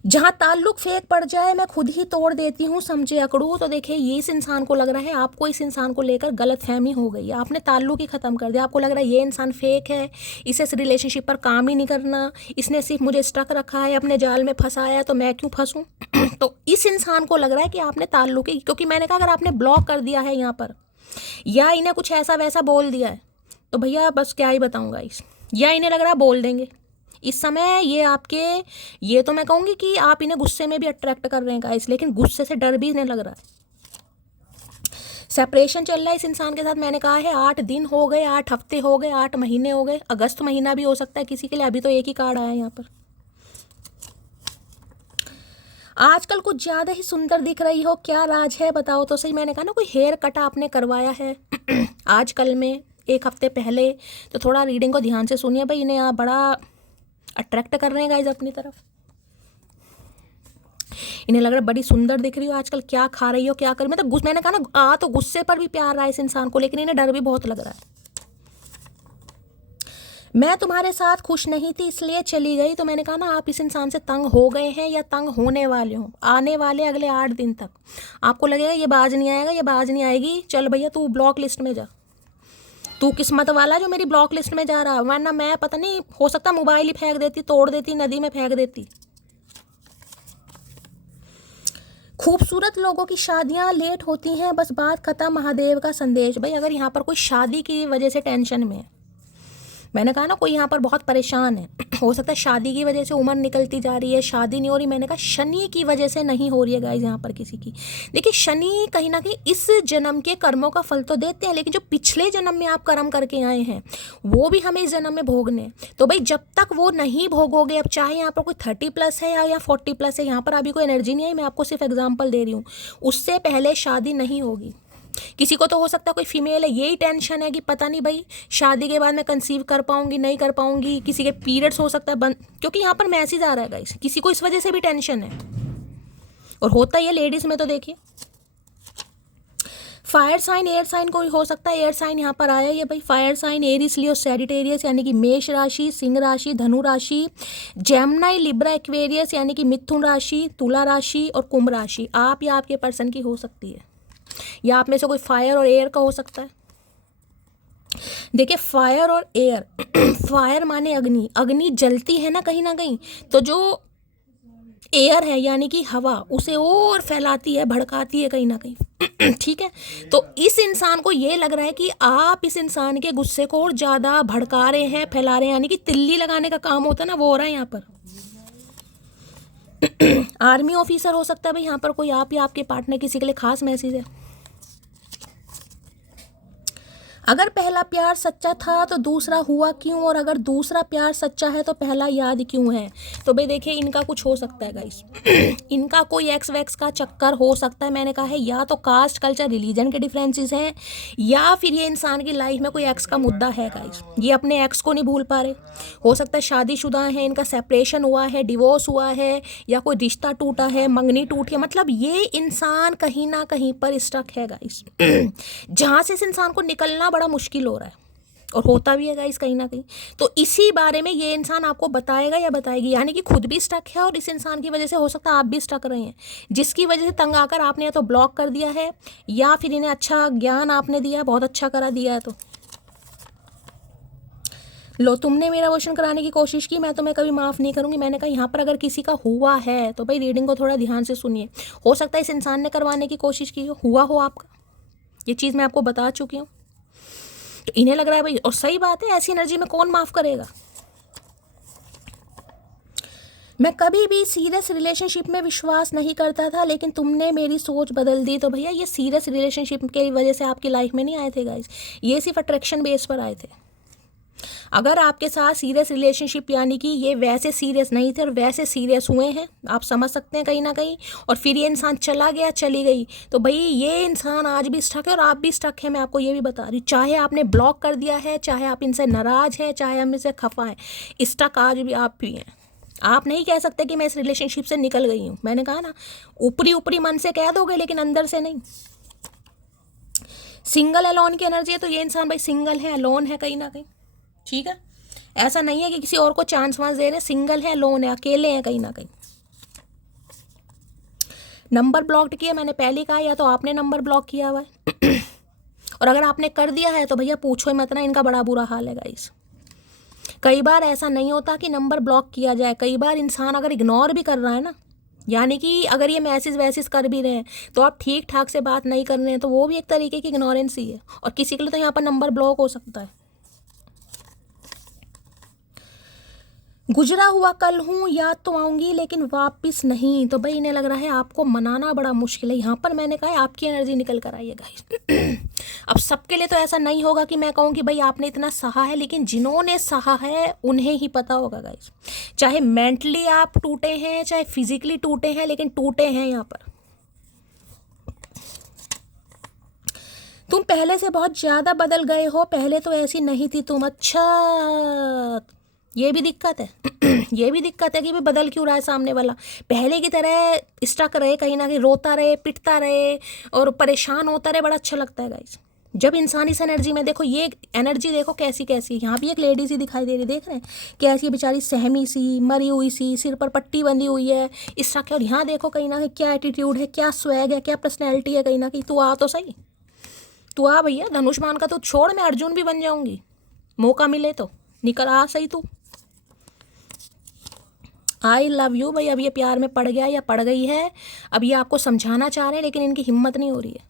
जहाँ ताल्लुक फेंक पड़ जाए मैं खुद ही तोड़ देती हूँ, समझे अकड़ू। तो देखिए ये इस इंसान को लग रहा है आपको इस इंसान को लेकर गलत फहमी हो गई है, आपने ताल्लुक ही ख़त्म कर दिया, आपको लग रहा है ये इंसान फेक है, इसे इस रिलेशनशिप पर काम ही नहीं करना, इसने सिर्फ मुझे स्टक रखा है, अपने जाल में फंसाया, तो मैं क्यों फंसूँ तो इस इंसान को लग रहा है कि आपने ताल्लुक ही, क्योंकि मैंने कहा अगर आपने ब्लॉक कर दिया है यहाँ पर, या इन्हें कुछ ऐसा वैसा बोल दिया है, तो भैया बस क्या ही बताऊँगा इस, या इन्हें लग रहा है बोल देंगे इस समय ये आपके, ये तो मैं कहूँगी कि आप इन्हें गुस्से में भी अट्रैक्ट कर रहे हैं गाइस, लेकिन गुस्से से डर भी इन्हें लग रहा है। सेपरेशन चल रहा है इस इंसान के साथ, मैंने कहा है 8 दिन हो गए, 8 हफ्ते हो गए, 8 महीने हो गए, अगस्त महीना भी हो सकता है किसी के लिए, अभी तो एक ही कार्ड आया है यहाँ पर। आजकल कुछ ज़्यादा ही सुंदर दिख रही हो, क्या राज है बताओ तो सही। मैंने कहा ना कोई हेयर कट आपने करवाया है आजकल में, 1 हफ्ते पहले, तो थोड़ा रीडिंग को ध्यान से सुनिए भाई, इन्हें आप बड़ा अट्रैक्ट कर रहे हैं गाइज अपनी तरफ, इन्हें लग रहा है बड़ी सुंदर दिख रही हो आजकल, क्या खा रही हो क्या कर, मतलब मैंने कहा ना तो गुस्से पर भी प्यार रहा है इस इंसान को, लेकिन इन्हें डर भी बहुत लग रहा है। मैं तुम्हारे साथ खुश नहीं थी इसलिए चली गई, तो मैंने कहा ना आप इस इंसान से तंग हो गए हैं या तंग होने वाले हो, आने वाले अगले 8 दिन तक आपको लगेगा ये बाज नहीं आएगा, ये बाज नहीं आएगी, चल भैया तू ब्लॉक लिस्ट में जा, तू किस्मत वाला जो मेरी ब्लॉक लिस्ट में जा रहा, वरना मैं पता नहीं हो सकता मोबाइल ही फेंक देती, तोड़ देती, नदी में फेंक देती। खूबसूरत लोगों की शादियां लेट होती हैं, बस बात खत्म, महादेव का संदेश। भाई अगर यहाँ पर कोई शादी की वजह से टेंशन में है, मैंने कहा ना कोई यहाँ पर बहुत परेशान है, हो सकता है शादी की वजह से उम्र निकलती जा रही है, शादी नहीं हो रही, मैंने कहा शनि की वजह से नहीं हो रही है गाइस यहाँ पर किसी की। देखिए शनि कहीं ना कहीं इस जन्म के कर्मों का फल तो देते हैं, लेकिन जो पिछले जन्म में आप कर्म करके आए हैं वो भी हमें इस जन्म में भोगने हैं। तो भाई जब तक वो नहीं भोगोगे, अब चाहे यहाँ पर कोई 30+ है या 40+ है, यहाँ पर अभी कोई एनर्जी नहीं आई, मैं आपको सिर्फ एग्जाम्पल दे रही हूँ, उससे पहले शादी नहीं होगी। किसी को तो हो सकता है कोई फीमेल है, यही टेंशन है कि पता नहीं भाई शादी के बाद मैं कंसीव कर पाऊंगी नहीं कर पाऊंगी, किसी के पीरियड्स हो सकता है बंद, क्योंकि यहाँ पर मैसेज आ रहा है गाइस, किसी को इस वजह से भी टेंशन है, और होता ही है लेडीज में। तो देखिए फायर साइन एयर साइन कोई हो सकता है, एयर साइन यहाँ पर आया है भाई, fire sign Aries Leo Sagittarius यानी कि मेष राशि, सिंह राशि, धनु राशि, जेमिनी लिब्रा एक्वेरियस यानी कि मिथुन राशि, तुला राशि और कुंभ राशि आप या आपके पर्सन की हो सकती है, या आप में से कोई फायर और एयर का हो सकता है। देखिए फायर और एयर फायर माने अग्नि, अग्नि जलती है ना कहीं, तो जो एयर है यानी कि हवा, उसे और फैलाती है, भड़काती है कहीं ना कहीं। ठीक है, तो इस इंसान को ये लग रहा है कि आप इस इंसान के गुस्से को और ज़्यादा भड़का रहे हैं, फैला रहे हैं, यानी कि तिल्ली लगाने का काम होता है ना, वो हो रहा है यहाँ पर। आर्मी ऑफिसर हो सकता है भाई यहाँ पर कोई, आप या आपके पार्टनर, किसी के लिए खास मैसेज है। अगर पहला प्यार सच्चा था तो दूसरा हुआ क्यों, और अगर दूसरा प्यार सच्चा है तो पहला याद क्यों है। तो भाई देखिए, इनका कुछ हो सकता है गाइस। इनका कोई एक्स वैक्स का चक्कर हो सकता है। मैंने कहा है या तो कास्ट, कल्चर, रिलीजन के डिफरेंसेस हैं, या फिर ये इंसान की लाइफ में कोई एक्स का मुद्दा है गाइस। ये अपने एक्स को नहीं भूल पा रहे। हो सकता है शादीशुदा है, इनका सेपरेशन हुआ है, डिवोर्स हुआ है, या कोई रिश्ता टूटा है, मंगनी टूटी है। मतलब ये इंसान कहीं ना कहीं पर स्टक है गाइस, जहाँ से इस इंसान को निकलना बड़ा मुश्किल हो रहा है, और होता भी है गाइस कहीं ना कहीं। तो इसी बारे में ये इंसान आपको बताएगा या बताएगी, यानी कि खुद भी स्टक है, और इस इंसान की वजह से हो सकता है आप भी स्टक रहे हैं, जिसकी वजह से तंग आकर आपने या तो ब्लॉक कर दिया है, या फिर इन्हें अच्छा ज्ञान आपने दिया, बहुत अच्छा करा दिया है। तो लो, तुमने मेरा क्वेश्चन कराने की कोशिश की, मैं तुम्हें कभी माफ़ नहीं करूंगी। मैंने कहा यहाँ पर अगर किसी का हुआ है तो भाई रीडिंग को थोड़ा ध्यान से सुनिए। हो सकता है इस इंसान ने करवाने की कोशिश की हो, हुआ हो आपका, ये चीज़ मैं आपको बता चुकी हूँ। तो इन्हें लग रहा है भाई, और सही बात है, ऐसी एनर्जी में कौन माफ़ करेगा। मैं कभी भी सीरियस रिलेशनशिप में विश्वास नहीं करता था, लेकिन तुमने मेरी सोच बदल दी। तो भैया ये सीरियस रिलेशनशिप की वजह से आपकी लाइफ में नहीं आए थे गाइस, ये सिर्फ अट्रैक्शन बेस पर आए थे। अगर आपके साथ सीरियस रिलेशनशिप, यानी कि ये वैसे सीरियस नहीं थे और वैसे सीरियस हुए हैं, आप समझ सकते हैं कहीं ना कहीं, और फिर ये इंसान चला गया, चली गई, तो भाई ये इंसान आज भी स्टक है, और आप भी स्टक है। मैं आपको ये भी बता रही हूँ, चाहे आपने ब्लॉक कर दिया है, चाहे आप इनसे नाराज हैं, चाहे हम इनसे खफा हैं, स्टक आज भी आप भी हैं। आप नहीं कह सकते कि मैं इस रिलेशनशिप से निकल गई हूँ। मैंने कहा ना, ऊपरी ऊपरी मन से कह दोगे, लेकिन अंदर से नहीं। सिंगल अलोन की एनर्जी है, तो ये इंसान भाई सिंगल है, अलोन है कहीं ना कहीं। ठीक है, ऐसा नहीं है कि किसी और को चांस वांस दे रहे, सिंगल है, लोन है, अकेले हैं कहीं ना कहीं। नंबर ब्लॉक किया, मैंने पहले कहा, या तो आपने नंबर ब्लॉक किया हुआ है, और अगर आपने कर दिया है तो भैया पूछो ही मत ना, इनका बड़ा बुरा हाल है गाइस। कई बार ऐसा नहीं होता कि नंबर ब्लॉक किया जाए, कई बार इंसान अगर इग्नोर भी कर रहा है ना, यानी कि अगर ये मैसेज वैसेज कर भी रहे हैं तो आप ठीक ठाक से बात नहीं कर रहे हैं, तो वो भी एक तरीके की इग्नोरेंस ही है, और किसी के लिए तो यहाँ पर नंबर ब्लॉक हो सकता है। गुजरा हुआ कल हूँ, याद तो आऊँगी लेकिन वापस नहीं। तो भाई इन्हें लग रहा है आपको मनाना बड़ा मुश्किल है। यहाँ पर मैंने कहा है आपकी एनर्जी निकल कर आई है गाइस। अब सबके लिए तो ऐसा नहीं होगा कि मैं कहूँ कि भाई आपने इतना सहा है, लेकिन जिन्होंने सहा है उन्हें ही पता होगा गाइस। चाहे मेंटली आप टूटे हैं, चाहे फिजिकली टूटे हैं, लेकिन टूटे हैं यहाँ पर। तुम पहले से बहुत ज़्यादा बदल गए हो, पहले तो ऐसी नहीं थी तुम। अच्छा, ये भी दिक्कत है। ये भी दिक्कत है कि भाई बदल क्यों रहा है सामने वाला, पहले की तरह स्टक रहे कहीं ना कहीं, रोता रहे, पिटता रहे और परेशान होता रहे, बड़ा अच्छा लगता है गाइस। जब इंसान इस एनर्जी में, देखो ये एनर्जी देखो कैसी कैसी, यहाँ भी एक लेडी सी दिखाई दे रही, देख रहे हैं कैसी बेचारी, सहमी सी, मरी हुई सी, सिर पर पट्टी बंधी हुई है, इस तरह के। और यहाँ देखो कहीं ना कहीं क्या एटीट्यूड है, क्या स्वैग है, क्या पर्सनैलिटी है कहीं ना कहीं। तू आ तो सही, तू आ भैया, धनुष्मान का तो छोड़, मैं अर्जुन भी बन जाऊंगी, मौका मिले तो निकल आ सही तू। आई लव यू भाई। अब ये प्यार में पड़ गया या पड़ गई है, अब ये आपको समझाना चाह रहे हैं, लेकिन इनकी हिम्मत नहीं हो रही है।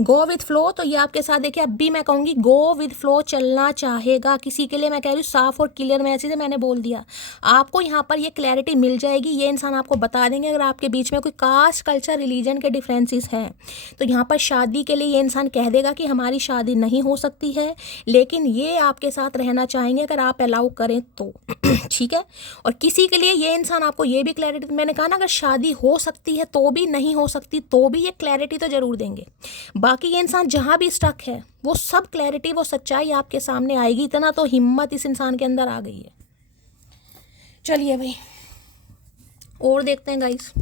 गो विथ फ्लो, तो ये आपके साथ देखिए, अब भी मैं कहूँगी गो विथ फ्लो चलना चाहेगा। किसी के लिए मैं कह रही हूँ साफ और क्लियर मैसेज है, मैंने बोल दिया आपको, यहाँ पर ये क्लैरिटी मिल जाएगी। ये इंसान आपको बता देंगे अगर आपके बीच में कोई कास्ट, कल्चर, रिलीजन के डिफरेंसेस हैं, तो यहाँ पर शादी के लिए ये इंसान कह देगा कि हमारी शादी नहीं हो सकती है, लेकिन ये आपके साथ रहना चाहेंगे अगर आप अलाउ करें तो। ठीक है, और किसी के लिए ये इंसान आपको ये भी क्लैरिटी, मैंने कहा ना, अगर शादी हो सकती है तो भी, नहीं हो सकती तो भी, ये क्लैरिटी तो जरूर देंगे। बाकी ये इंसान जहाँ भी स्टक है, वो सब क्लैरिटी, वो सच्चाई आपके सामने आएगी। इतना तो हिम्मत इस इंसान के अंदर आ गई है। चलिए भाई और देखते हैं गाइस,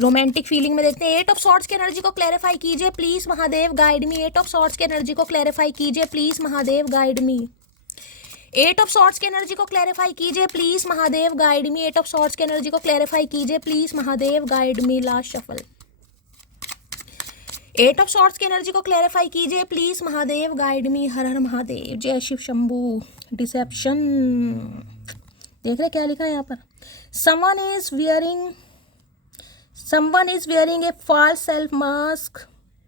रोमांटिक फीलिंग में देखते हैं। 8 ऑफ सॉर्ड्स की एनर्जी को क्लैरिफाई कीजिए please Mahadev, guide me. 8 of swords की एनर्जी को क्लैरिफाई कीजिए please Mahadev, guide me. 8 of swords की एनर्जी को क्लैरिफाई कीजिए please Mahadev, guide me. 8 of swords की एनर्जी को क्लैरिफाई कीजिए please Mahadev, guide me. Last shuffle. 8 of swords की एनर्जी को क्लैरिफाई कीजिए प्लीज महादेव, गाइड मी। हर हर महादेव, जय शिव शंभू। डिसेप्शन, देख रहे क्या लिखा है यहाँ पर, someone is wearing a false self mask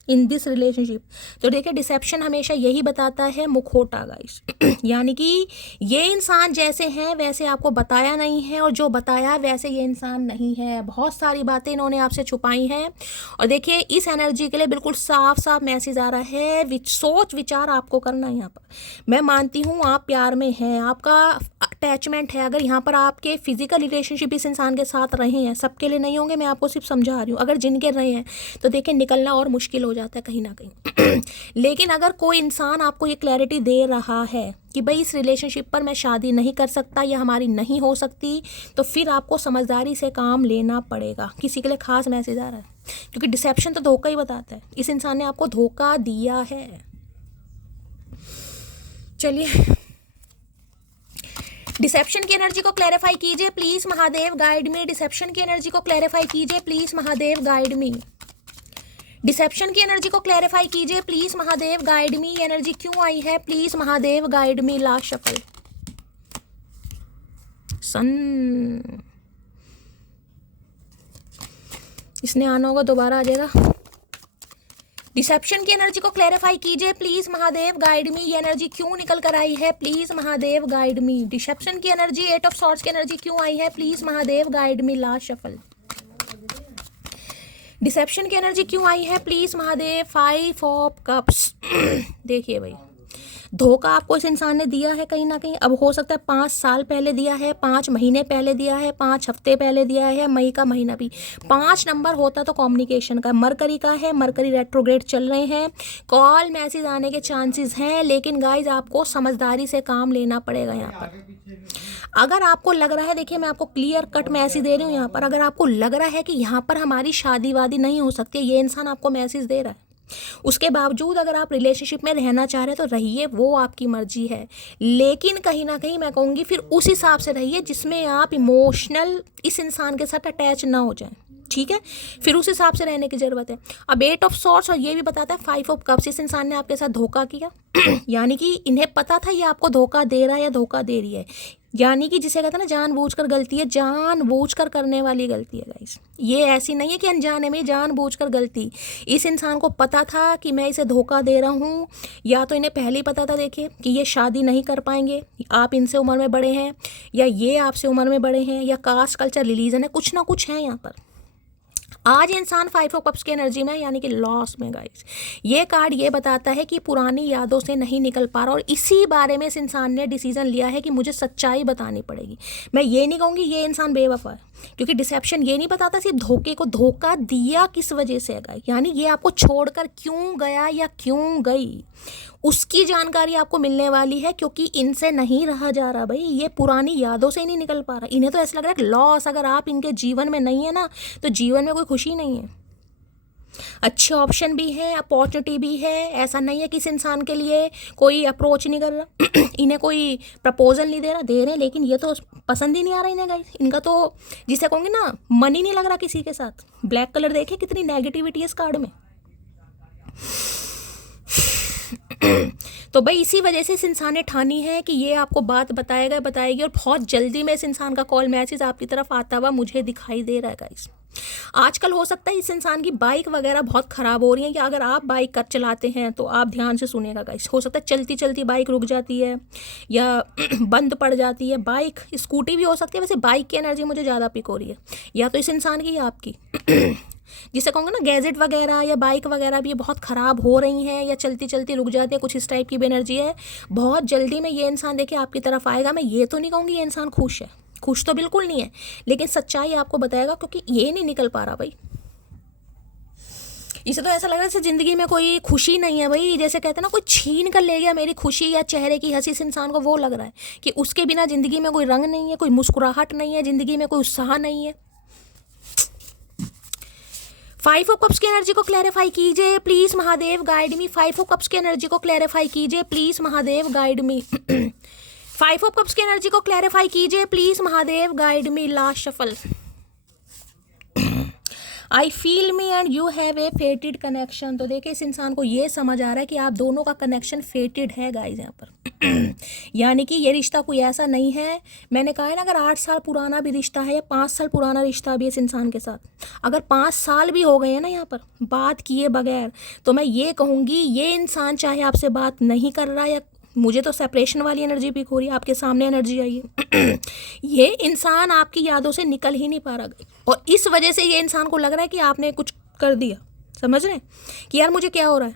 in this relationship. तो देखिए डिसेप्शन हमेशा यही बताता है मुखौटा गाइस यानी कि ये इंसान जैसे हैं वैसे आपको बताया नहीं है, और जो बताया वैसे ये इंसान नहीं है। बहुत सारी बातें इन्होंने आपसे छुपाई हैं। और देखिए इस एनर्जी के लिए बिल्कुल साफ साफ मैसेज आ रहा है, सोच विचार आपको करना है यहाँ पर। मैं मानती हूँ आप प्यार में हैं, आपका अटैचमेंट है। अगर यहाँ पर आपके फिजिकल रिलेशनशिप इस इंसान के साथ रहे हैं, सबके लिए नहीं होंगे, मैं आपको सिर्फ समझा रही हूँ, अगर जिनके रहे हैं तो देखिए निकलना और मुश्किल हो जाता है कहीं ना कहीं लेकिन अगर कोई इंसान आपको ये क्लैरिटी दे रहा है कि भाई इस रिलेशनशिप पर मैं शादी नहीं कर सकता या हमारी नहीं हो सकती, तो फिर आपको समझदारी से काम लेना पड़ेगा। किसी के लिए खास मैसेज आ रहा है, क्योंकि डिसेप्शन तो धोखा ही बताता है। इस इंसान ने आपको धोखा दिया है। चलिए डिसेप्शन की एनर्जी को क्लैरिफाई कीजिए please Mahadev, guide me. Deception की एनर्जी को क्लैरिफाई कीजिए please Mahadev, guide me. Deception की एनर्जी को क्लैरिफाई कीजिए please Mahadev, guide me. Energy क्यों आई है please Mahadev, guide me. Last shuffle sun, इसने आना होगा, दोबारा आ जाएगा। डिसेप्शन की एनर्जी को क्लैरिफाई कीजिए प्लीज महादेव, गाइड मी। ये एनर्जी क्यों निकल कर आई है please Mahadev, guide me. Deception की एनर्जी, 8 ऑफ सॉर्ड्स की एनर्जी क्यों आई है please Mahadev, guide me. Last shuffle deception की एनर्जी क्यों आई है प्लीज महादेव, 5 ऑफ कप्स देखिए भाई धोखा आपको इस इंसान ने दिया है कहीं ना कहीं। अब हो सकता है 5 साल पहले दिया है, 5 महीने पहले दिया है, 5 हफ्ते पहले दिया है, मई का महीना भी। 5 नंबर होता तो कम्युनिकेशन का, मरकरी का है, मरकरी रेट्रोग्रेड चल रहे हैं, कॉल मैसेज आने के चांसेस हैं। लेकिन गाइज आपको समझदारी से काम लेना पड़ेगा यहाँ पर। अगर आपको लग रहा है, देखिए मैं आपको क्लियर कट मैसेज दे रही हूँ यहाँ पर, अगर आपको लग रहा है कि यहाँ पर हमारी शादी वादी नहीं हो सकती, ये इंसान आपको मैसेज दे रहा है, उसके बावजूद अगर आप रिलेशनशिप में रहना चाह रहे हैं तो रहिए, वो आपकी मर्जी है। लेकिन कहीं ना कहीं मैं कहूँगी फिर उस हिसाब से रहिए जिसमें आप इमोशनल इस इंसान के साथ अटैच ना हो जाएं, ठीक है? फिर उस हिसाब से रहने की ज़रूरत है। अब 8 ऑफ सॉर्ड्स और ये भी बताता है 5 ऑफ कप्स, इस इंसान ने आपके साथ धोखा किया यानी कि इन्हें पता था ये आपको धोखा दे रहा है या धोखा दे रही है। यानी कि जिसे कहते हैं ना जानबूझकर गलती है, जानबूझकर करने वाली गलती है गाइस। ये ऐसी नहीं है कि अनजाने में, जानबूझकर गलती। इस इंसान को पता था कि मैं इसे धोखा दे रहा हूँ, या तो इन्हें पहले ही पता था देखिए कि ये शादी नहीं कर पाएंगे, आप इनसे उम्र में बड़े हैं या ये आपसे उम्र में बड़े हैं, या कास्ट कल्चर रिलीजन है, कुछ ना कुछ है यहाँ पर। आज इंसान 5 ऑफ कप्स की एनर्जी में यानी कि लॉस में गाइस। ये कार्ड ये बताता है कि पुरानी यादों से नहीं निकल पा रहा, और इसी बारे में इस इंसान ने डिसीजन लिया है कि मुझे सच्चाई बतानी पड़ेगी। मैं ये नहीं कहूँगी ये इंसान बेवफा है, क्योंकि डिसेप्शन ये नहीं बताता सिर्फ धोखे को, धोखा दिया किस वजह से है गाइस, यानी ये आपको छोड़कर क्यों गया या क्यों गई, उसकी जानकारी आपको मिलने वाली है। क्योंकि इनसे नहीं रहा जा रहा भाई, ये पुरानी यादों से ही नहीं निकल पा रहा। इन्हें तो ऐसा लग रहा है कि लॉस अगर आप इनके जीवन में नहीं है ना, तो जीवन में कोई खुशी नहीं है। अच्छे ऑप्शन भी है, अपॉर्चुनिटी भी है, ऐसा नहीं है कि इस इंसान के लिए कोई अप्रोच नहीं कर रहा इन्हें कोई प्रपोजल नहीं दे रहा, दे रहे हैं, लेकिन ये तो पसंद ही नहीं आ रहा इन्हें गाइस। इनका तो जिसे कहूँगी ना मन ही नहीं लग रहा किसी के साथ। ब्लैक कलर देखे कितनी नेगेटिविटी है इस कार्ड में तो भाई इसी वजह से इस इंसान ने ठानी है कि ये आपको बात बताएगी, और बहुत जल्दी में इस इंसान का कॉल मैसेज आपकी तरफ आता हुआ मुझे दिखाई दे रहा है गाइस। आजकल हो सकता है इस इंसान की बाइक वगैरह बहुत ख़राब हो रही है, या अगर आप बाइक कर चलाते हैं तो आप ध्यान से सुनिएगा गाइस। हो सकता है चलती चलती बाइक रुक जाती है या बंद पड़ जाती है। बाइक, स्कूटी भी हो सकती है, वैसे बाइक की एनर्जी मुझे ज़्यादा पिक हो रही है, या तो इस इंसान की या आपकी जिसे कहूँगा ना गैजेट वगैरह या बाइक वगैरह भी बहुत ख़राब हो रही हैं, या चलती चलती रुक जाती है, कुछ इस टाइप की भी एनर्जी है। बहुत जल्दी में ये इंसान देखिए आपकी तरफ आएगा। मैं ये तो नहीं कहूँगी ये इंसान खुश है, खुश तो बिल्कुल नहीं है, लेकिन सच्चाई आपको बताएगा, क्योंकि ये नहीं निकल पा रहा भाई। इसे तो ऐसा लग रहा है जैसे ज़िंदगी में कोई खुशी नहीं है भाई, जैसे कहते हैं ना कोई छीन कर ले गया मेरी खुशी या चेहरे की हंसी। इस इंसान को वो लग रहा है कि उसके बिना ज़िंदगी में कोई रंग नहीं है, कोई मुस्कुराहट नहीं है, ज़िंदगी में कोई उत्साह नहीं है। 5 ऑफ कप्स की एनर्जी को क्लैरिफाई कीजिए please Mahadev, guide me. 5 of cups की एनर्जी को क्लैरिफाई कीजिए please Mahadev, guide me 5 of cups की एनर्जी को क्लैरिफाई कीजिए please Mahadev, guide me. Last shuffle I feel me and you have a फेटेड connection. तो देखिए इस इंसान को ये समझ आ रहा है कि आप दोनों का कनेक्शन फेटेड है गाइज यहाँ पर। यानी कि ये रिश्ता कोई ऐसा नहीं है, मैंने कहा है ना, अगर 8 साल पुराना भी रिश्ता है या 5 साल पुराना रिश्ता भी इस इंसान के साथ, अगर 5 साल भी हो गए हैं ना यहाँ पर बात किए बगैर, तो मैं ये कहूँगी ये इंसान चाहे आपसे बात नहीं कर रहा, या मुझे तो सेपरेशन वाली एनर्जी पिक हो रही है, आपके सामने एनर्जी आई है। ये इंसान आपकी यादों से निकल ही नहीं पा रहा, और इस वजह से ये इंसान को लग रहा है कि आपने कुछ कर दिया, समझ रहे हैं कि यार मुझे क्या हो रहा है,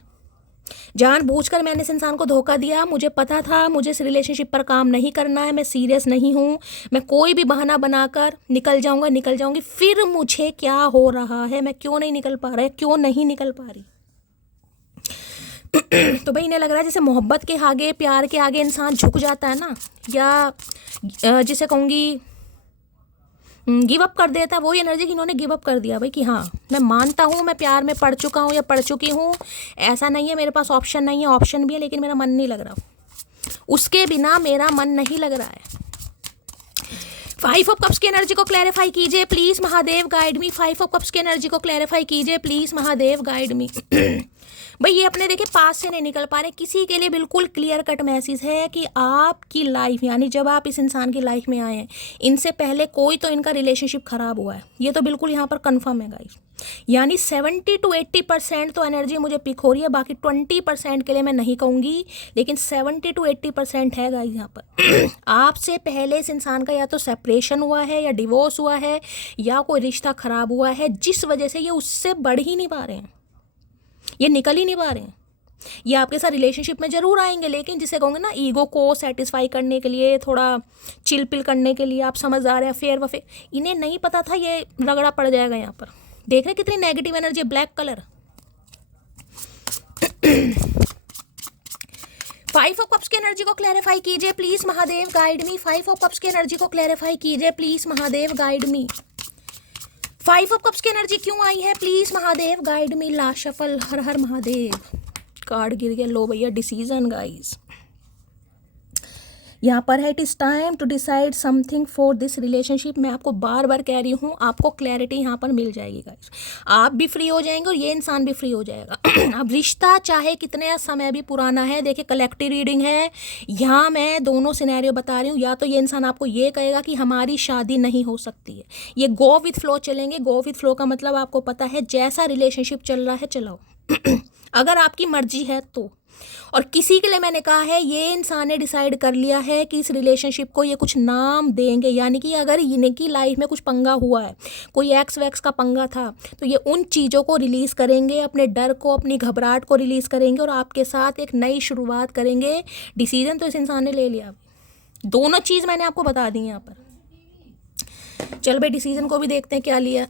जानबूझकर मैंने इस इंसान को धोखा दिया, मुझे पता था मुझे इस रिलेशनशिप पर काम नहीं करना है, मैं सीरियस नहीं हूँ, मैं कोई भी बहाना बनाकर निकल जाऊँगी, फिर मुझे क्या हो रहा है, मैं क्यों नहीं निकल पा रहा है, क्यों नहीं निकल पा रही। तो भाई इन्हें लग रहा है जैसे मोहब्बत के आगे, प्यार के आगे इंसान झुक जाता है ना, या जिसे कहूँगी गिव अप कर देता है, वही एनर्जी कि इन्होंने गिव अप कर दिया भाई, कि हाँ मैं मानता हूँ मैं प्यार में पड़ चुका हूँ या पड़ चुकी हूँ, ऐसा नहीं है मेरे पास ऑप्शन नहीं है, ऑप्शन भी है लेकिन मेरा मन नहीं लग रहा, उसके बिना मेरा मन नहीं लग रहा है। 5 ऑफ कप्स की एनर्जी को क्लैरिफाई कीजिए please Mahadev, guide me. 5 of cups की एनर्जी को क्लैरिफाई कीजिए प्लीज महादेव, गाइड मी। भाई ये अपने देखिए पास से नहीं निकल पा रहे, किसी के लिए बिल्कुल क्लियर कट मैसेज है कि आपकी लाइफ, यानी जब आप इस इंसान की लाइफ में आए हैं, इनसे पहले कोई तो इनका रिलेशनशिप खराब हुआ है, ये तो बिल्कुल यहाँ पर कंफर्म है गाइस। यानी 70 to 80% तो एनर्जी मुझे पिक हो रही है, बाकी 20% के लिए मैं नहीं कहूँगी, लेकिन 70 to 80% है गाइस यहाँ पर। आपसे पहले इस इंसान का या तो सेपरेशन हुआ है, या डिवोर्स हुआ है, या कोई रिश्ता खराब हुआ है, जिस वजह से ये उससे बढ़ ही नहीं पा रहे हैं, ये निकल ही नहीं पा रहे हैं। ये आपके साथ रिलेशनशिप में ज़रूर आएंगे, लेकिन जिसे कहूँगे ना ईगो को सेटिस्फाई करने के लिए, थोड़ा चिल पिल करने के लिए, आप समझदार हैं, फेयर व फेयर, इन्हें नहीं पता था ये रगड़ा पड़ जाएगा यहाँ पर। देख रहे कितनी negative energy, black colour. 5 of cups की एनर्जी को क्लैरिफाई कीजिए please Mahadev, guide me. 5 of cups की एनर्जी को क्लैरिफाई कीजिए please Mahadev, guide me. 5 of cups की एनर्जी क्यों आई है please Mahadev, guide me. Last shuffle, हर हर महादेव, कार्ड गिर गया, लो भैया डिसीजन गाइस। यहाँ पर है it is time to decide something for this relationship. मैं आपको बार बार कह रही हूँ, आपको क्लैरिटी यहाँ पर मिल जाएगी गाइस, आप भी फ्री हो जाएंगे और ये इंसान भी फ्री हो जाएगा। अब रिश्ता चाहे कितने समय भी पुराना है, देखिए कलेक्टिव रीडिंग है, यहाँ मैं दोनों सिनेरियो बता रही हूँ। या तो ये इंसान आपको ये कहेगा कि हमारी शादी नहीं हो सकती है, ये गो विथ फ्लो चलेंगे। गो विथ फ्लो का मतलब आपको पता है, जैसा रिलेशनशिप चल रहा है चलाओ, अगर आपकी मर्जी है तो। और किसी के लिए मैंने कहा है, ये इंसान ने डिसाइड कर लिया है कि इस रिलेशनशिप को ये कुछ नाम देंगे, यानी कि अगर इनकी लाइफ में कुछ पंगा हुआ है, कोई एक्स वैक्स का पंगा था, तो ये उन चीज़ों को रिलीज़ करेंगे, अपने डर को, अपनी घबराहट को रिलीज़ करेंगे और आपके साथ एक नई शुरुआत करेंगे। डिसीजन तो इस इंसान ने ले लिया, दोनों चीज़ मैंने आपको बता दी यहाँ पर। चल भाई डिसीजन को भी देखते हैं क्या लिया।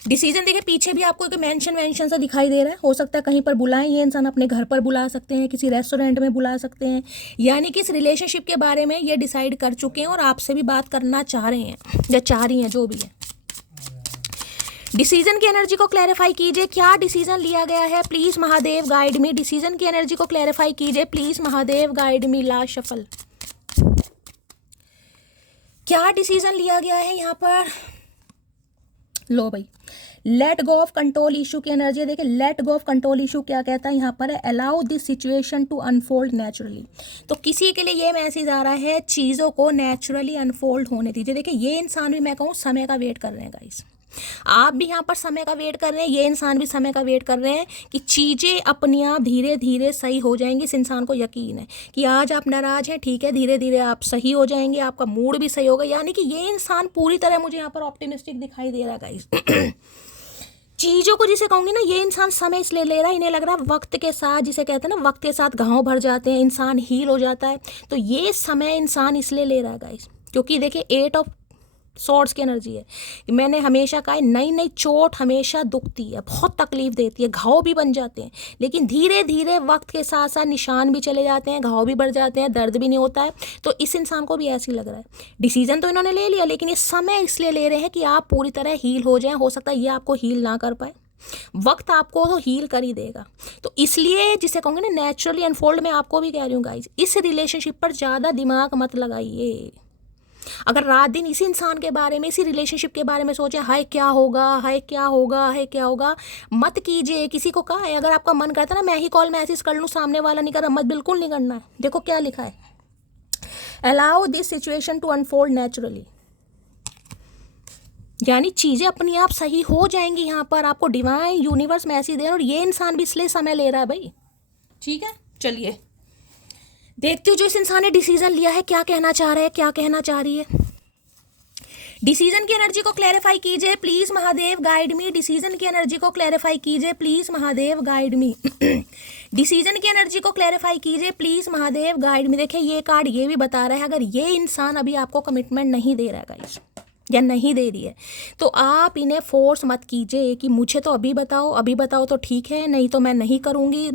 डिसीजन देखिए पीछे भी आपको एक मेंशन वेंशन सा दिखाई दे रहा है, हो सकता है कहीं पर बुलाएं, ये इंसान अपने घर पर बुला सकते हैं, किसी रेस्टोरेंट में बुला सकते हैं, यानी कि इस रिलेशनशिप के बारे में ये डिसाइड कर चुके हैं और आपसे भी बात करना चाह रहे हैं या चाह रही हैं, जो भी है। डिसीजन की एनर्जी को क्लैरिफाई कीजिए, क्या डिसीजन लिया गया है please Mahadev, guide me. Decision की एनर्जी को क्लैरिफाई कीजिए please Mahadev, guide me. Last shuffle, क्या डिसीजन लिया गया है यहाँ पर। लो भाई, let go of control issue की एनर्जी। देखिए let go of control issue क्या कहता है यहाँ पर, है allow this situation to unfold naturally. तो किसी के लिए ये मैसेज आ रहा है, चीज़ों को नेचुरली अनफोल्ड होने दीजिए। देखिए ये इंसान भी, मैं कहूँ, समय का वेट कर रहे हैं गाइस, आप भी यहाँ पर समय का वेट कर रहे हैं, ये इंसान भी समय का वेट कर रहे हैं कि चीज़ें अपने आप धीरे धीरे सही हो जाएंगी। इस इंसान को यकीन है कि आज आप नाराज़ हैं, ठीक है, धीरे धीरे आप सही हो जाएंगे, आपका मूड भी सही होगा। यानी कि ये इंसान पूरी तरह मुझे यहाँ पर ऑप्टिमिस्टिक दिखाई दे रहा है गाइस। चीज़ों को जिसे कहूँगी ना, ये इंसान समय इसलिए ले रहा है, इन्हें लग रहा है वक्त के साथ, जिसे कहते हैं ना वक्त के साथ घाव भर जाते हैं, इंसान हील हो जाता है। तो ये समय इंसान इसलिए ले रहा है गाइस, क्योंकि देखिए 8 ऑफ सॉर्ड्स की एनर्जी है। मैंने हमेशा कहा, नई नई चोट हमेशा दुखती है, बहुत तकलीफ देती है, घाव भी बन जाते हैं, लेकिन धीरे धीरे वक्त के साथ साथ निशान भी चले जाते हैं, घाव भी बढ़ जाते हैं, दर्द भी नहीं होता है। तो इस इंसान को भी ऐसे ही लग रहा है। डिसीजन तो इन्होंने ले लिया, लेकिन ये समय इसलिए ले रहे हैं कि आप पूरी तरह हील हो जाएं। हो सकता है ये आपको हील ना कर पाए, वक्त आपको तो हील कर ही देगा। तो इसलिए जिसे कहूँगे ना नेचुरली अनफोल्ड, मैं आपको भी कह रही हूँ गाइज, इस रिलेशनशिप पर ज़्यादा दिमाग मत लगाइए। अगर रात दिन इसी इंसान के बारे में, इसी रिलेशनशिप के बारे में सोचें, हाय क्या होगा, हाय क्या होगा, हाय क्या होगा, मत कीजिए। किसी को कहा है, अगर आपका मन करता है ना मैं ही कॉल मैसेज कर लूँ, सामने वाला नहीं कर रहा, मत, बिल्कुल नहीं करना है। देखो क्या लिखा है, allow this situation to unfold naturally, यानी चीज़ें अपनी आप सही हो जाएंगी। यहाँ पर आपको डिवाइन यूनिवर्स मैसेज दे रहा है, और ये इंसान भी इसलिए समय ले रहा है भाई। ठीक है, चलिए देखते हो जो इस इंसान ने डिसीजन लिया है, क्या कहना चाह रहा है, क्या कहना चाह रही है। डिसीजन की एनर्जी को क्लैरिफाई कीजिए please Mahadev, guide me. Decision की एनर्जी को क्लैरिफाई कीजिए please Mahadev, guide me. Decision की एनर्जी को क्लैरिफाई कीजिए प्लीज महादेव, गाइड मी। देखिए ये कार्ड ये भी बता रहा है, अगर ये इंसान अभी आपको कमिटमेंट नहीं दे रहा है गाइस, या नहीं दे रही है, तो आप इन्हें फोर्स मत कीजिए कि मुझे तो अभी बताओ तो ठीक है, नहीं तो मैं नहीं करूँगी,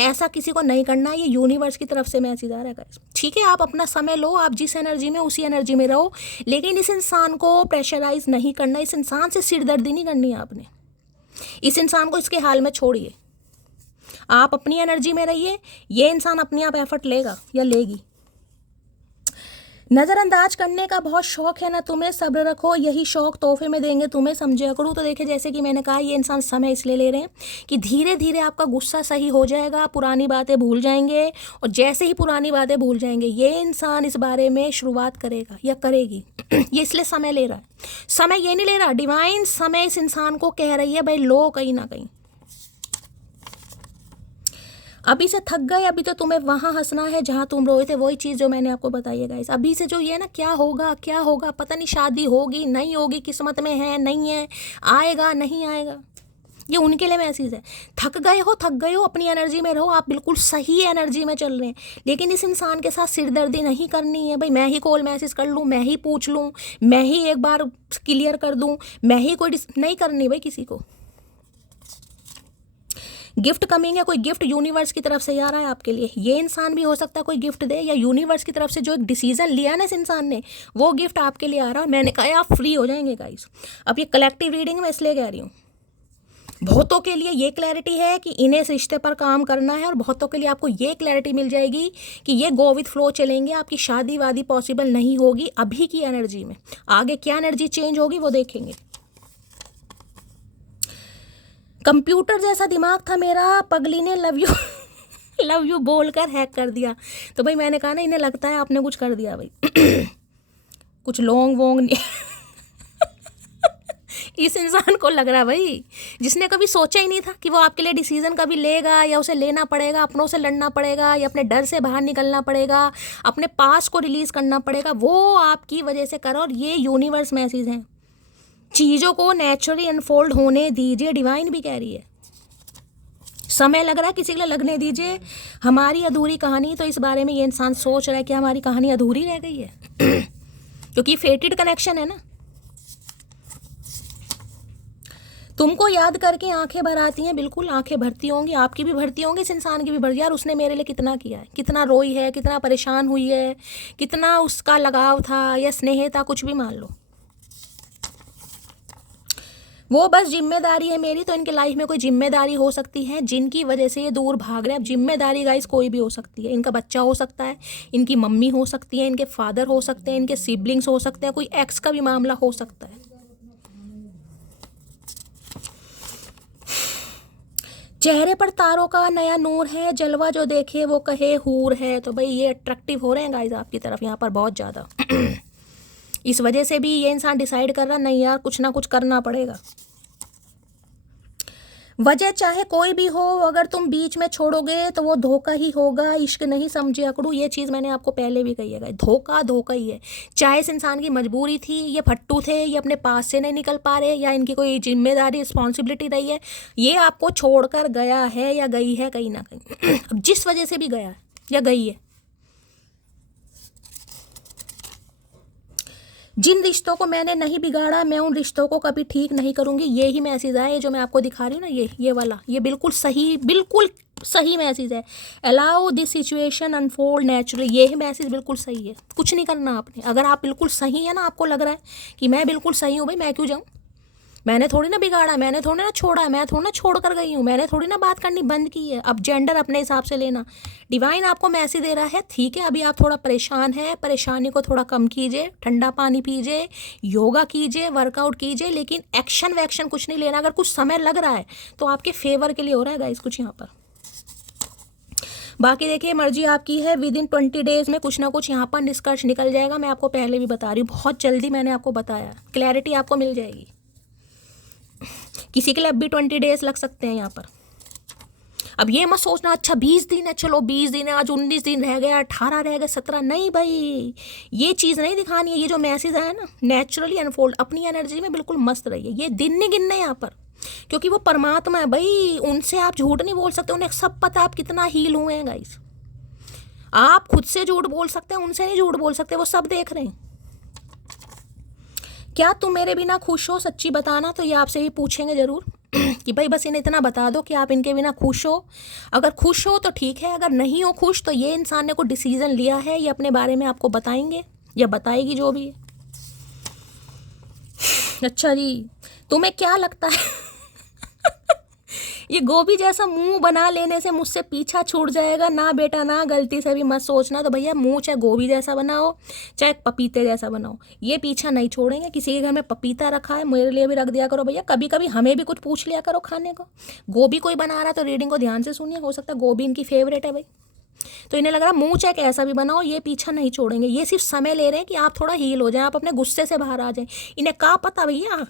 ऐसा किसी को नहीं करना। ये यूनिवर्स की तरफ से मैसेज आ रहा है गाइस। ठीक है, आप अपना समय लो, आप जिस एनर्जी में उसी एनर्जी में रहो, लेकिन इस इंसान को प्रेशराइज नहीं करना, इस इंसान से सिरदर्दी नहीं करनी है आपने। इस इंसान को इसके हाल में छोड़िए, आप अपनी एनर्जी में रहिए। ये इंसान अपने आप एफर्ट लेगा या लेगी। नज़रअंदाज करने का बहुत शौक है ना तुम्हें, सब्र रखो, यही शौक तोहफे में देंगे तुम्हें, समझा करो। तो देखिए जैसे कि मैंने कहा, ये इंसान समय इसलिए ले रहे हैं कि धीरे धीरे आपका गुस्सा सही हो जाएगा, पुरानी बातें भूल जाएंगे, और जैसे ही पुरानी बातें भूल जाएंगे ये इंसान इस बारे में शुरुआत करेगा या करेगी। ये इसलिए समय ले रहा है। समय ये नहीं ले रहा, डिवाइन समय इस इंसान को कह रही है भाई लो कहीं ना कहीं, अभी से थक गए, अभी तो तुम्हें वहाँ हंसना है जहाँ तुम रोए थे। वही चीज़ जो मैंने आपको बताई है गाइस, अभी से जो ये ना क्या होगा क्या होगा पता नहीं, शादी होगी नहीं होगी, किस्मत में है नहीं है, आएगा नहीं आएगा, ये उनके लिए मैसेज है। थक गए हो, अपनी एनर्जी में रहो, आप बिल्कुल सही एनर्जी में चल रहे हैं, लेकिन इस इंसान के साथ सिरदर्दी नहीं करनी है भाई। मैं ही कॉल मैसेज कर लूँ, मैं ही पूछ लूँ, मैं ही एक बार क्लियर कर दूँ, मैं ही कोई नहीं करनी भाई किसी को। गिफ्ट कमिंग है, कोई गिफ्ट यूनिवर्स की तरफ से आ रहा है आपके लिए। ये इंसान भी हो सकता है कोई गिफ्ट दे, या यूनिवर्स की तरफ से जो एक डिसीजन लिया ना इस इंसान ने, वो गिफ्ट आपके लिए आ रहा है। मैंने कहा आप फ्री हो जाएंगे गाइस। अब ये कलेक्टिव रीडिंग मैं इसलिए कह रही हूँ, बहुतों के लिए ये क्लैरिटी है कि इन्हें इस रिश्ते पर काम करना है, और बहुतों के लिए आपको ये क्लैरिटी मिल जाएगी कि ये गो विथ फ्लो चलेंगे, आपकी शादी वादी पॉसिबल नहीं होगी अभी की एनर्जी में। आगे क्या एनर्जी चेंज होगी वो देखेंगे। कंप्यूटर जैसा दिमाग था मेरा, पगली ने लव यू बोलकर हैक कर दिया। तो भाई मैंने कहा ना, इन्हें लगता है आपने कुछ कर दिया भाई। कुछ लोंग वोंग नहीं। इस इंसान को लग रहा भाई, जिसने कभी सोचा ही नहीं था कि वो आपके लिए डिसीजन कभी लेगा, या उसे लेना पड़ेगा, अपनों से लड़ना पड़ेगा, या अपने डर से बाहर निकलना पड़ेगा, अपने पास को रिलीज करना पड़ेगा, वो आपकी वजह से करो। और ये यूनिवर्स मैसेज हैं, चीज़ों को नेचुरली अनफोल्ड होने दीजिए, डिवाइन भी कह रही है। समय लग रहा है किसी के लिए, लगने दीजिए। हमारी अधूरी कहानी, तो इस बारे में ये इंसान सोच रहा है कि हमारी कहानी अधूरी रह गई है। क्योंकि फेटेड कनेक्शन है ना। तुमको याद करके आंखें भर आती हैं, बिल्कुल आंखें भरती होंगी, आपकी भी भरती होंगी, इस इंसान की भी भरती। यार उसने मेरे लिए कितना किया है, कितना रोई है, कितना परेशान हुई है, कितना उसका लगाव था या स्नेह था, कुछ भी मान लो। वो बस जिम्मेदारी है मेरी, तो इनके लाइफ में कोई जिम्मेदारी हो सकती है जिनकी वजह से ये दूर भाग रहे हैं। अब जिम्मेदारी गाइस कोई भी हो सकती है, इनका बच्चा हो सकता है, इनकी मम्मी हो सकती है, इनके फादर हो सकते हैं, इनके सिबलिंग्स हो सकते हैं, कोई एक्स का भी मामला हो सकता है। चेहरे पर तारों का नया नूर है, जलवा जो देखे वो कहे हूर है। तो भाई ये अट्रैक्टिव हो रहे हैं गाइस आपकी तरफ यहाँ पर बहुत ज़्यादा। इस वजह से भी ये इंसान डिसाइड कर रहा नहीं यार, कुछ ना कुछ करना पड़ेगा। वजह चाहे कोई भी हो, अगर तुम बीच में छोड़ोगे तो वो धोखा ही होगा, इश्क नहीं समझे अकड़ू। ये चीज़ मैंने आपको पहले भी कही है, धोखा धोखा ही है। चाहे इस इंसान की मजबूरी थी, ये फट्टू थे, ये अपने पास से नहीं निकल पा रहे, या इनकी कोई जिम्मेदारी रिस्पॉन्सिबिलिटी रही है, ये आपको छोड़कर गया है या गई है कहीं ना कहीं। अब जिस वजह से भी गया है या गई है, जिन रिश्तों को मैंने नहीं बिगाड़ा, मैं उन रिश्तों को कभी ठीक नहीं करूँगी। ये ही मैसेज है जो मैं आपको दिखा रही हूँ ना, ये वाला, ये बिल्कुल सही मैसेज है। Allow this situation unfold naturally, ये ही मैसेज बिल्कुल सही है। कुछ नहीं करना आपने। अगर आप बिल्कुल सही है ना, आपको लग रहा है कि मैं बिल्कुल सही हूँ भाई, मैं क्यों जाऊँ, मैंने थोड़ी ना बिगाड़ा, मैंने थोड़ी ना छोड़ा, मैं थोड़ी ना छोड़ कर गई हूँ, मैंने थोड़ी ना बात करनी बंद की है। अब जेंडर अपने हिसाब से लेना। डिवाइन आपको मैसेज दे रहा है, ठीक है अभी आप थोड़ा परेशान हैं, परेशानी को थोड़ा कम कीजिए, ठंडा पानी पीजिए, योगा कीजिए, वर्कआउट कीजिए, लेकिन एक्शन वैक्शन कुछ नहीं लेना। अगर कुछ समय लग रहा है तो आपके फेवर के लिए हो रहा है गाइस कुछ यहाँ पर। बाकी देखिए मर्जी आपकी है, विद इन 20 डेज में कुछ ना कुछ यहाँ पर निष्कर्ष निकल जाएगा। मैं आपको पहले भी बता रही हूँ, बहुत जल्दी मैंने आपको बताया, क्लैरिटी आपको मिल जाएगी। किसी के लिए अब भी 20 डेज लग सकते हैं यहाँ पर। अब ये मत सोचना अच्छा 20 दिन है, चलो 20 दिन है, आज 19 दिन रह गया, 18 रह गए, 17, नहीं भाई, ये चीज़ नहीं दिखानी है। ये जो मैसेज आया ना, नेचुरली अनफोल्ड, अपनी एनर्जी में बिल्कुल मस्त रहिए। ये दिन नहीं गिनने यहाँ पर, क्योंकि वो परमात्मा है भाई, उनसे आप झूठ नहीं बोल सकते, उन्हें सब पता आप कितना हील हुए हैं गाइस। आप खुद से झूठ बोल सकते हैं, उनसे नहीं झूठ बोल सकते, वो सब देख रहे हैं। क्या तुम मेरे बिना खुश हो, सच्ची बताना। तो ये आपसे भी पूछेंगे जरूर कि भाई बस इन्हें इतना बता दो कि आप इनके बिना खुश हो। अगर खुश हो तो ठीक है, अगर नहीं हो खुश तो ये इंसान ने कोई डिसीजन लिया है, ये अपने बारे में आपको बताएंगे या बताएगी, जो भी है। अच्छा जी, तुम्हें क्या लगता है ये गोभी जैसा मुंह बना लेने से मुझसे पीछा छूट जाएगा? ना बेटा ना, गलती से भी मत सोचना। तो भैया मुंह चाहे गोभी जैसा बनाओ चाहे पपीते जैसा बनाओ, ये पीछा नहीं छोड़ेंगे। किसी के घर में पपीता रखा है, मेरे लिए भी रख दिया करो भैया। कभी कभी हमें भी कुछ पूछ लिया करो खाने को। गोभी कोई बना रहा है तो रीडिंग को ध्यान से सुनिए, हो सकता है गोभी इनकी फेवरेट है भाई। तो इन्हें लग रहा मुंह चाहे कैसा भी बनाओ, ये पीछा नहीं छोड़ेंगे। ये सिर्फ समय ले रहे हैं कि आप थोड़ा हील हो जाए, आप अपने गुस्से से बाहर आ जाए। इन्हें क्या पता भैया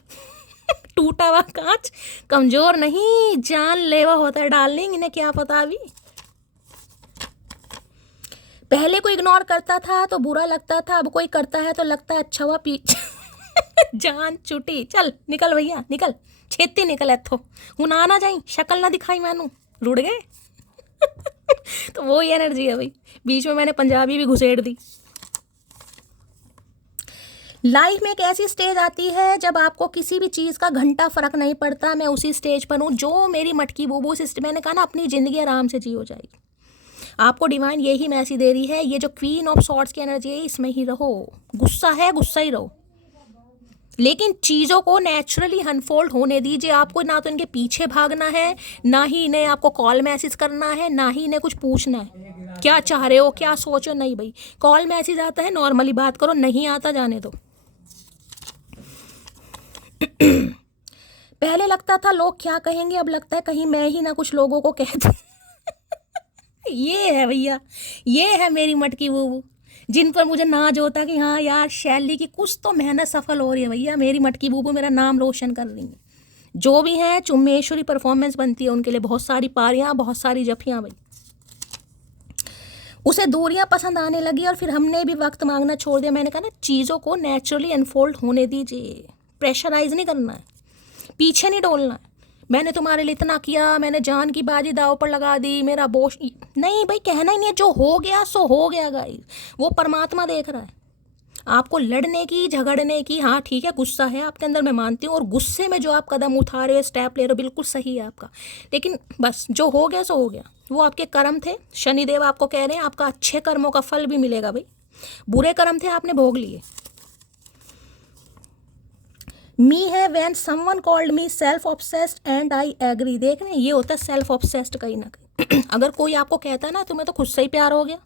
टूटा हुआ कांच कमजोर नहीं जानलेवा होता है डार्लिंग, इन्हें क्या पता। अभी पहले कोई इग्नोर करता था तो बुरा लगता था, अब कोई करता है तो लगता है अच्छा हुआ पीछे जान छुटी। चल निकल भैया निकल, छेती निकल एथो, हूँ ना जाई, शक्ल ना दिखाई मैनू, रुड़ गए तो वो ही एनर्जी है भाई। बीच में मैंने पंजाबी भी घुसेड़ दी। लाइफ में एक ऐसी स्टेज आती है जब आपको किसी भी चीज़ का घंटा फर्क नहीं पड़ता। मैं उसी स्टेज पर हूँ, जो मेरी मटकी बूबू सिस्टम, मैंने कहा ना अपनी ज़िंदगी आराम से जी हो जाएगी। आपको डिवाइन यही मैसेज दे रही है। ये जो क्वीन ऑफ सॉर्ड्स की एनर्जी है, इसमें ही रहो। गुस्सा है, गुस्सा ही रहो, लेकिन चीज़ों को नेचुरली अनफोल्ड होने दीजिए। आपको ना तो इनके पीछे भागना है, ना ही इन्हें आपको कॉल मैसेज करना है, ना ही इन्हें कुछ पूछना है क्या चाह रहे हो, क्या सोचो। नहीं भाई, कॉल मैसेज आता है नॉर्मली बात करो, नहीं आता जाने दो। पहले लगता था लोग क्या कहेंगे, अब लगता है कहीं मैं ही ना कुछ लोगों को कह दूं ये है भैया, ये है मेरी मटकी बूबू, जिन पर मुझे नाज होता कि हाँ यार शैली की कुछ तो मेहनत सफल हो रही है भैया। मेरी मटकी बूबू मेरा नाम रोशन कर रही है। जो भी है चुम्मेश्वरी परफॉर्मेंस बनती है उनके लिए, बहुत सारी पारियां, बहुत सारी जफियां भाई। उसे दूरियां पसंद आने लगी और फिर हमने भी वक्त मांगना छोड़ दिया। मैंने कहा ना, चीज़ों को नेचुरली अनफोल्ड होने दीजिए, प्रेशराइज नहीं करना है, पीछे नहीं डोलना है। मैंने तुम्हारे लिए इतना किया, मैंने जान की बाजी दाव पर लगा दी, मेरा बोझ नहीं भाई, कहना ही नहीं है। जो हो गया सो हो गया गाइस, वो परमात्मा देख रहा है। आपको लड़ने की, झगड़ने की, हाँ ठीक है गुस्सा है आपके अंदर, मैं मानती हूँ, और गुस्से में जो आप कदम उठा रहे हो, स्टेप ले रहे हो, बिल्कुल सही है आपका। लेकिन बस जो हो गया सो हो गया, वो आपके कर्म थे। शनिदेव आपको कह रहे हैं आपका अच्छे कर्मों का फल भी मिलेगा भाई। बुरे कर्म थे आपने भोग लिए। मी है when someone called me self obsessed and I agree. देख रहे हैं, ये होता है सेल्फ ऑब्सेस्ड कहीं ना कहीं अगर कोई आपको कहता है ना तुम्हें तो खुद से ही प्यार हो गया,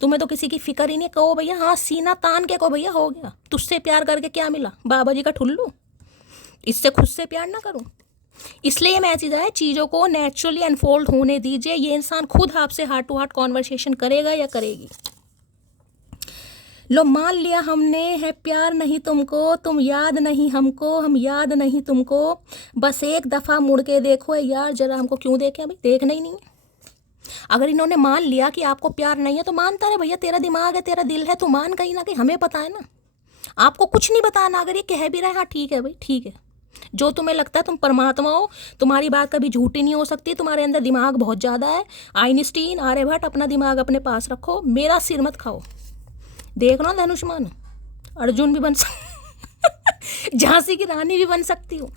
तुम्हें तो किसी की फिक्र ही नहीं, कहो भैया हाँ सीना तान के कहो भैया हो गया, तुझसे प्यार करके क्या मिला, बाबा जी का ठुल्लू, इससे खुद से प्यार ना करूं। इसलिए मैसेज है, चीज़ों को नेचुरली अनफोल्ड होने दीजिए। ये इंसान खुद आपसे हार्ट टू हार्ट कॉन्वर्सेशन करेगा या करेगी। लो मान लिया हमने है प्यार नहीं तुमको, तुम याद नहीं हमको, हम याद नहीं तुमको, बस एक दफ़ा मुड़ के देखो यार जरा हमको। क्यों देखें भाई, देखना ही नहीं है। अगर इन्होंने मान लिया कि आपको प्यार नहीं है तो मानता रहे भैया, तेरा दिमाग है, तेरा दिल है, तू मान। कहीं ना कहीं हमें पता है ना, आपको कुछ नहीं बताना। अगर ये कह भी रहे हाँ ठीक है भाई ठीक है, जो तुम्हें लगता है तुम परमात्मा हो, तुम्हारी बात कभी झूठी नहीं हो सकती, तुम्हारे अंदर दिमाग बहुत ज़्यादा है। आइंस्टीन, आर्यभट्ट, अपना दिमाग अपने पास रखो, मेरा सिर मत खाओ। देख लो धनुष्मान, अर्जुन भी बन सकती झांसी की रानी भी बन सकती हूँ।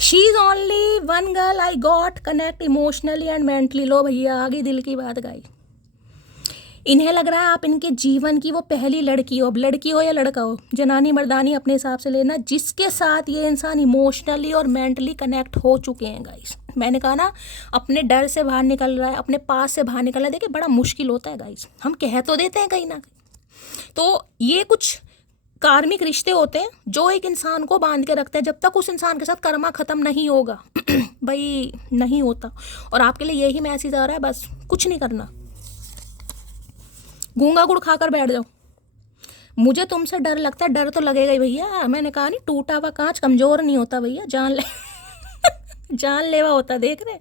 She is only one girl I got connect emotionally and mentally. लो भैया आगे दिल की बात गाई। इन्हें लग रहा है आप इनके जीवन की वो पहली लड़की हो। अब लड़की हो या लड़का हो, जनानी मर्दानी अपने हिसाब से लेना, जिसके साथ ये इंसान इमोशनली और मेंटली कनेक्ट हो चुके हैं गाइस। मैंने कहा ना, अपने डर से बाहर निकल रहा है, अपने पास से बाहर निकल रहा है। देखिए बड़ा मुश्किल होता है गाइस, हम कह तो देते हैं कहीं ना कहीं। तो ये कुछ कार्मिक रिश्ते होते हैं जो एक इंसान को बांध के रखते हैं जब तक उस इंसान के साथ कर्मा ख़त्म नहीं होगा। भाई नहीं होता। और आपके लिए यही मैसेज आ रहा है, बस कुछ नहीं करना, गूंगा गुड़ खाकर बैठ जाओ। मुझे तुमसे डर लगता है, डर तो लगेगा ही भैया। मैंने कहा नहीं, टूटा हुआ कांच कमज़ोर नहीं होता भैया, जानलेवा होता, देख रहे।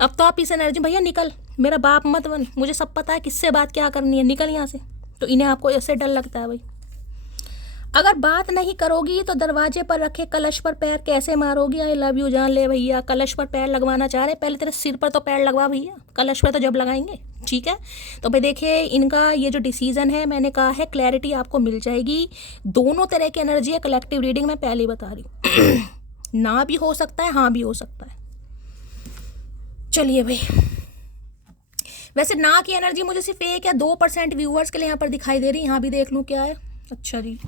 अब तो आप इस एनर्जी, भैया निकल, मेरा बाप मत बन, मुझे सब पता है किससे बात क्या करनी है, निकल यहाँ से। तो इन्हें आपको ऐसे डर लगता है भाई। अगर बात नहीं करोगी तो दरवाजे पर रखे कलश पर पैर कैसे मारोगी? आई लव यू जान ले भैया। कलश पर पैर लगवाना चाह रहे, पहले तेरे सिर पर तो पैर लगवा भैया, कलश पर तो जब लगाएंगे। ठीक है, तो भाई देखिए इनका ये जो डिसीजन है, मैंने कहा है क्लैरिटी आपको मिल जाएगी। दोनों तरह की एनर्जी है, कलेक्टिव रीडिंग मैं पहले ही बता रही हूँ। ना भी हो सकता है, हाँ भी हो सकता है। चलिए भाई, वैसे ना की एनर्जी मुझे सिर्फ 1 या 2% व्यूअर्स के लिए यहाँ पर दिखाई दे रही है। यहाँ भी देख लूँ क्या है। अच्छा जी,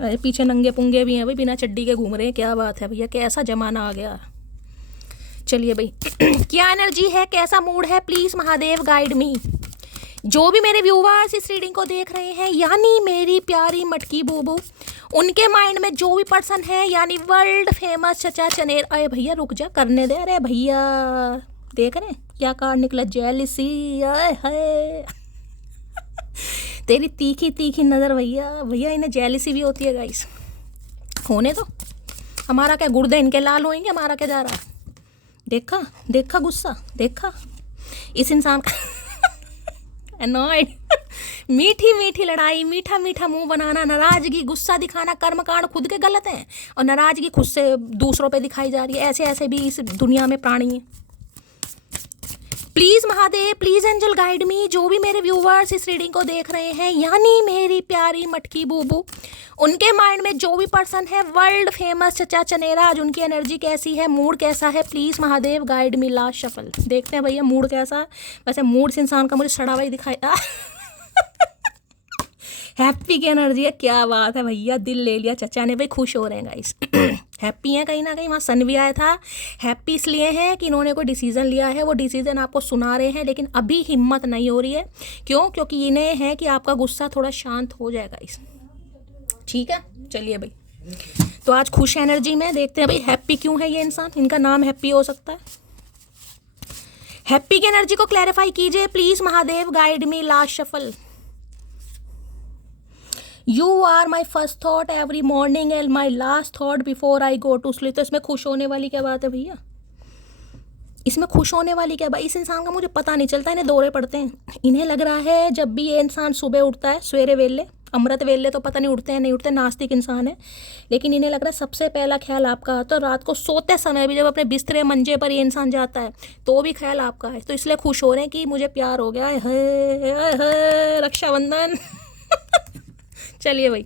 अरे पीछे नंगे पुंगे भी हैं भाई, बिना चड्डी के घूम रहे हैं। क्या बात है भैया, कैसा जमाना आ गया। चलिए भाई क्या एनर्जी है, कैसा मूड है, प्लीज महादेव गाइड मी। जो भी मेरे व्यूवर्स इस रीडिंग को देख रहे हैं, यानी मेरी प्यारी मटकी बूबू, उनके माइंड में जो भी पर्सन है, यानी वर्ल्ड फेमस चचा चनेर। अरे भैया रुक जा, करने दे। अरे भैया देख रहे हैं क्या कार्ड निकला, जेलिसी। आए हाय तेरी तीखी तीखी नज़र भैया। भैया इन्हें जेलिसी भी होती है गाइस, होने तो। हमारा क्या गुर्दे इनके लाल होंगे, हमारा क्या जा रहा है। देखा देखा गुस्सा, देखा इस इंसान का अनॉयड। मीठी मीठी लड़ाई, मीठा मीठा मुंह बनाना, नाराजगी, गुस्सा दिखाना, कर्मकांड खुद के गलत हैं और नाराजगी खुद से दूसरों पे दिखाई जा रही है। ऐसे ऐसे भी इस दुनिया में प्राणी हैं। Please Mahadev, please angel guide me. जो भी मेरे व्यूवर्स इस रीडिंग को देख रहे हैं, यानी मेरी प्यारी मटकी बूबू, उनके माइंड में जो भी पर्सन है, वर्ल्ड फेमस चचा चनेरा, आज उनकी एनर्जी कैसी है, मूड कैसा है, please Mahadev guide me. Last shuffle देखते हैं भैया मूड कैसा। वैसे मूड से इंसान का मुझे सड़ा हुआ ही दिखाई हैप्पी की एनर्जी है। क्या बात है भैया, दिल ले लिया चचा ने भाई, खुश हो रहे हैं गाइस। हैप्पी हैं कहीं ना कहीं, वहाँ सन भी आया था। हैप्पी इसलिए हैं कि इन्होंने कोई डिसीजन लिया है, वो डिसीजन आपको सुना रहे हैं, लेकिन अभी हिम्मत नहीं हो रही है। क्यों? क्योंकि इन्हें है कि आपका गुस्सा थोड़ा शांत हो जाएगा इस। ठीक है, चलिए भाई, तो आज खुश एनर्जी में देखते हैं भाई हैप्पी क्यों है ये इंसान। इनका नाम हैप्पी हो सकता है। हैप्पी की एनर्जी को क्लैरिफाई कीजिए please Mahadev guide me. Last shuffle. You are my first thought every morning and my last thought before I go to sleep। तो इसमें खुश होने वाली क्या बात है भैया, इसमें खुश होने वाली क्या बात। इस इंसान का मुझे पता नहीं चलता, इन्हें दौरे पड़ते हैं। इन्हें लग रहा है जब भी ये इंसान सुबह उठता है, सवेरे वेले, अमृत वेले तो पता नहीं उठते हैं नहीं उठते, नास्तिक इंसान है, लेकिन इन्हें लग रहा है सबसे पहला ख्याल आपका आता है। रात को सोते समय भी जब अपने बिस्तरे मंजे पर ये इंसान जाता है तो भी ख्याल आपका है। तो इसलिए खुश हो रहे हैं कि मुझे प्यार हो गया है, रक्षाबंधन। चलिए भाई,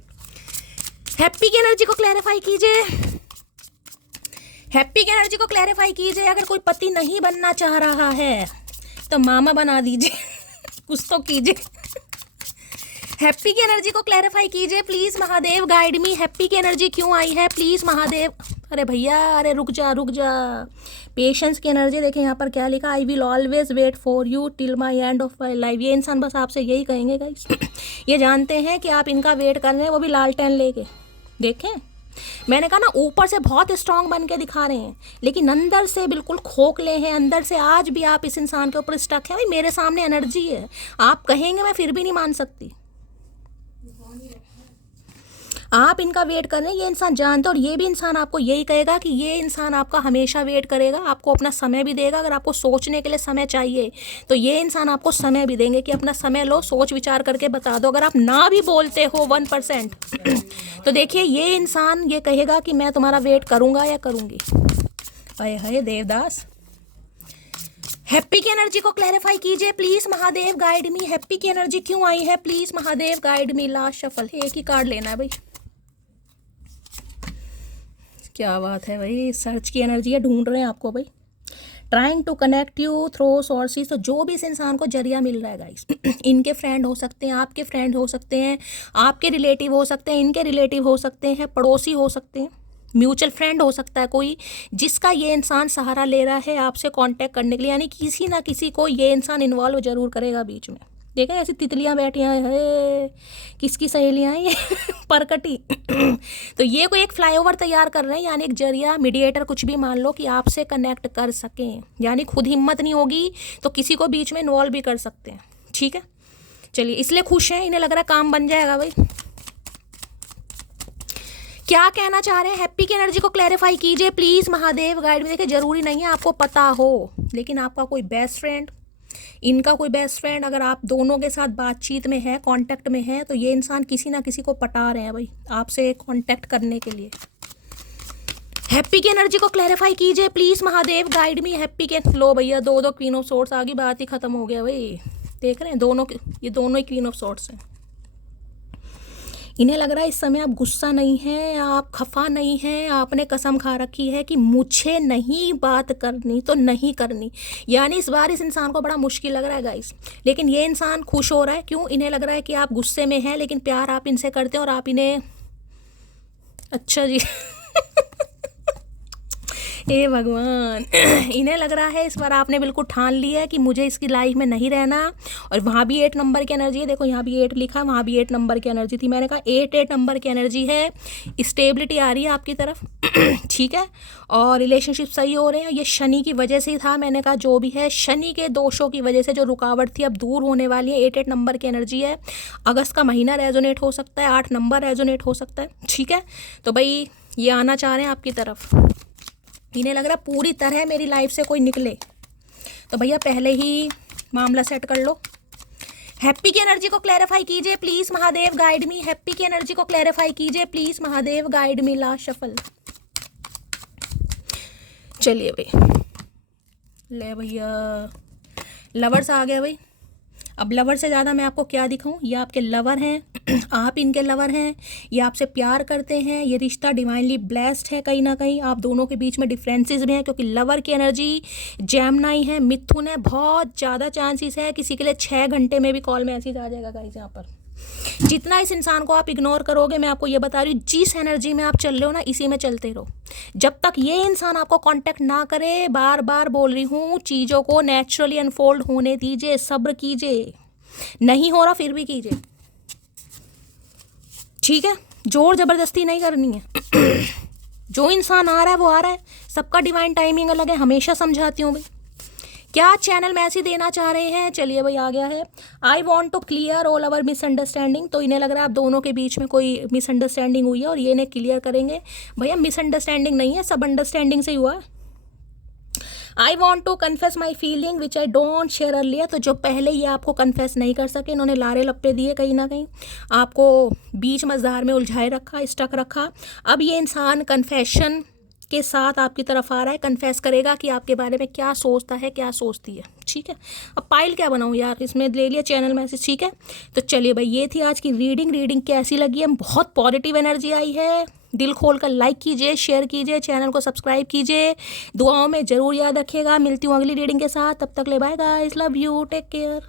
हैप्पी की एनर्जी को क्लैरिफाई कीजिए। हैप्पी की एनर्जी को क्लैरिफाई कीजिए। अगर कोई पति नहीं बनना चाह रहा है तो मामा बना दीजिए। कुछ तो कीजिए। हैप्पी की एनर्जी को क्लैरिफाई कीजिए please Mahadev guide me. Happy की एनर्जी क्यों आई है प्लीज महादेव। अरे भैया, अरे रुक जा रुक जा। पेशेंस की एनर्जी देखें यहाँ पर क्या लिखा, I will always wait for you till my end of my life. ये इंसान बस आपसे यही कहेंगे गाइस। ये जानते हैं कि आप इनका वेट कर रहे हैं, वो भी लालटेन लेके। देखें, मैंने कहा ना, ऊपर से बहुत स्ट्रांग बन के दिखा रहे हैं, लेकिन अंदर से बिल्कुल खोखले हैं। अंदर से आज भी आप इस इंसान के ऊपर स्टक है। भाई मेरे सामने एनर्जी है, आप कहेंगे मैं फिर भी नहीं मान सकती। आप इनका वेट कर रहे हैं, ये इंसान जानता है, और ये भी इंसान आपको यही कहेगा कि ये इंसान आपका हमेशा वेट करेगा, आपको अपना समय भी देगा। अगर आपको सोचने के लिए समय चाहिए तो ये इंसान आपको समय भी देंगे कि अपना समय लो, सोच विचार करके बता दो। अगर आप ना भी बोलते हो 1% तो देखिए ये इंसान ये कहेगा कि मैं तुम्हारा वेट करूँगा या करूँगी। अरे हाय देवदास, हैप्पी की एनर्जी को क्लैरिफाई कीजिए please Mahadev guide me. Happy की एनर्जी क्यों आई है please Mahadev guide me. Last shuffle, एक ही कार्ड लेना है भाई। क्या बात है भाई, सर्च की एनर्जी है, ढूंढ रहे हैं आपको भाई। Trying to connect you through sources. तो जो भी इस इंसान को जरिया मिल रहा है गाइस, इनके फ्रेंड हो सकते हैं, आपके फ्रेंड हो सकते हैं, आपके रिलेटिव हो सकते हैं, इनके रिलेटिव हो सकते हैं, पड़ोसी हो सकते हैं, म्यूचुअल फ्रेंड हो सकता है कोई, जिसका ये इंसान सहारा ले रहा है आपसे कांटेक्ट करने के लिए। यानी किसी ना किसी को ये इंसान इन्वॉल्व जरूर करेगा बीच में। देखा ऐसी तितलियां बैठी हैं, किसकी सहेलियां हैं ये परकटी तो ये कोई एक फ्लाईओवर तैयार कर रहे हैं, यानी एक जरिया, मीडिएटर, कुछ भी मान लो, कि आपसे कनेक्ट कर सकें। यानी खुद हिम्मत नहीं होगी तो किसी को बीच में इन्वॉल्व भी कर सकते हैं। ठीक है, चलिए, इसलिए खुश हैं, इन्हें लग रहा है काम बन जाएगा भाई। क्या कहना चाह रहे हैं, हैप्पी की एनर्जी को क्लैरिफाई कीजिए प्लीज़ महादेव गाइड में। देखिए ज़रूरी नहीं है आपको पता हो, लेकिन आपका कोई बेस्ट फ्रेंड, इनका कोई बेस्ट फ्रेंड, अगर आप दोनों के साथ बातचीत में है, कांटेक्ट में है, तो ये इंसान किसी ना किसी को पटा रहे हैं भाई आपसे कांटेक्ट करने के लिए। हैप्पी की एनर्जी को क्लैरिफाई कीजिए please Mahadev guide me. Happy के लो भैया, दो क्वीन ऑफ सोर्ट्स आ गई, बात ही खत्म हो गया भाई। देख रहे हैं ये दोनों ही क्वीन ऑफ सोर्ट्स हैं। इन्हें लग रहा है इस समय आप गुस्सा नहीं हैं, आप खफा नहीं हैं, आपने कसम खा रखी है कि मुझे नहीं बात करनी तो नहीं करनी। यानी इस बार इस इंसान को बड़ा मुश्किल लग रहा है गाइस, लेकिन ये इंसान खुश हो रहा है। क्यों? इन्हें लग रहा है कि आप गुस्से में हैं, लेकिन प्यार आप इनसे करते हैं और आप इन्हें, अच्छा जी हे भगवान इन्हें लग रहा है इस बार आपने बिल्कुल ठान लिया है कि मुझे इसकी लाइफ में नहीं रहना। और वहाँ भी 8 नंबर की एनर्जी है, देखो यहाँ भी 8 लिखा है, वहाँ भी 8 नंबर की एनर्जी थी। मैंने कहा 8 नंबर की एनर्जी है, स्टेबिलिटी आ रही है आपकी तरफ ठीक है, और रिलेशनशिप सही हो रहे हैं। ये शनि की वजह से ही था, मैंने कहा जो भी है शनि के दोषों की वजह से जो रुकावट थी अब दूर होने वाली है। 8 नंबर की एनर्जी है, अगस्त का महीना रेजोनेट हो सकता है, 8 नंबर रेजोनेट हो सकता है। ठीक है, तो भाई ये आना चाह रहे हैं आपकी तरफ। इन्हें लग रहा है पूरी तरह मेरी लाइफ से कोई निकले, तो भैया पहले ही मामला सेट कर लो। हैप्पी की एनर्जी को क्लैरिफाई कीजिए please Mahadev guide me. Happy की एनर्जी को क्लैरिफाई कीजिए please Mahadev guide me. Last shuffle, चलिए भाई, ले भैया लवर्स आ गया भाई। अब लवर से ज़्यादा मैं आपको क्या दिखाऊं, ये आपके लवर हैं आप इनके लवर हैं, ये आपसे प्यार करते हैं, ये रिश्ता डिवाइनली ब्लेस्ड है। कहीं ना कहीं आप दोनों के बीच में डिफरेंसेस भी हैं, क्योंकि लवर की एनर्जी जेमिनी है, मिथुन है। बहुत ज़्यादा चांसेस है किसी के लिए 6 घंटे में भी कॉल मैसेज आ जाएगा गाइस। यहाँ पर जितना इस इंसान को आप इग्नोर करोगे, मैं आपको ये बता रही हूँ, जिस एनर्जी में आप चल रहे हो ना, इसी में चलते रहो। जब तक ये इंसान आपको कांटेक्ट ना करे, बार बार बोल रही हूँ, चीज़ों को नेचुरली अनफोल्ड होने दीजिए, सब्र कीजिए। नहीं हो रहा फिर भी कीजिए, ठीक है, जोर जबरदस्ती नहीं करनी है जो इंसान आ रहा है वो आ रहा है, सबका डिवाइन टाइमिंग अलग है, हमेशा समझाती हूँ भाई। क्या चैनल मैसेज देना चाह रहे हैं, चलिए भाई आ गया है। I want to clear all our misunderstanding. तो इन्हें लग रहा है आप दोनों के बीच में कोई मिसअंडरस्टैंडिंग हुई है और ये इन्हें क्लियर करेंगे। भैया मिसअंडरस्टैंडिंग नहीं है, सब अंडरस्टैंडिंग से ही हुआ। I want to confess my feeling which I don't share earlier. तो जो पहले ये आपको कन्फेस नहीं कर सके, इन्होंने लारे लप्पे दिए, कहीं ना कहीं आपको बीच मझधार में उलझाए रखा, स्टक रखा। अब ये इंसान कन्फेशन के साथ आपकी तरफ आ रहा है, कन्फेस करेगा कि आपके बारे में क्या सोचता है, क्या सोचती है। ठीक है, अब पाइल क्या बनाऊँ यार, इसमें ले लिया चैनल मैसेज। ठीक है, तो चलिए भाई, ये थी आज की रीडिंग कैसी लगी है, बहुत पॉजिटिव एनर्जी आई है। दिल खोल कर लाइक कीजिए, शेयर कीजिए, चैनल को सब्सक्राइब कीजिए, दुआओं में ज़रूर याद रखिएगा। मिलती हूँ अगली रीडिंग के साथ, तब तक ले bye guys, love you, take care.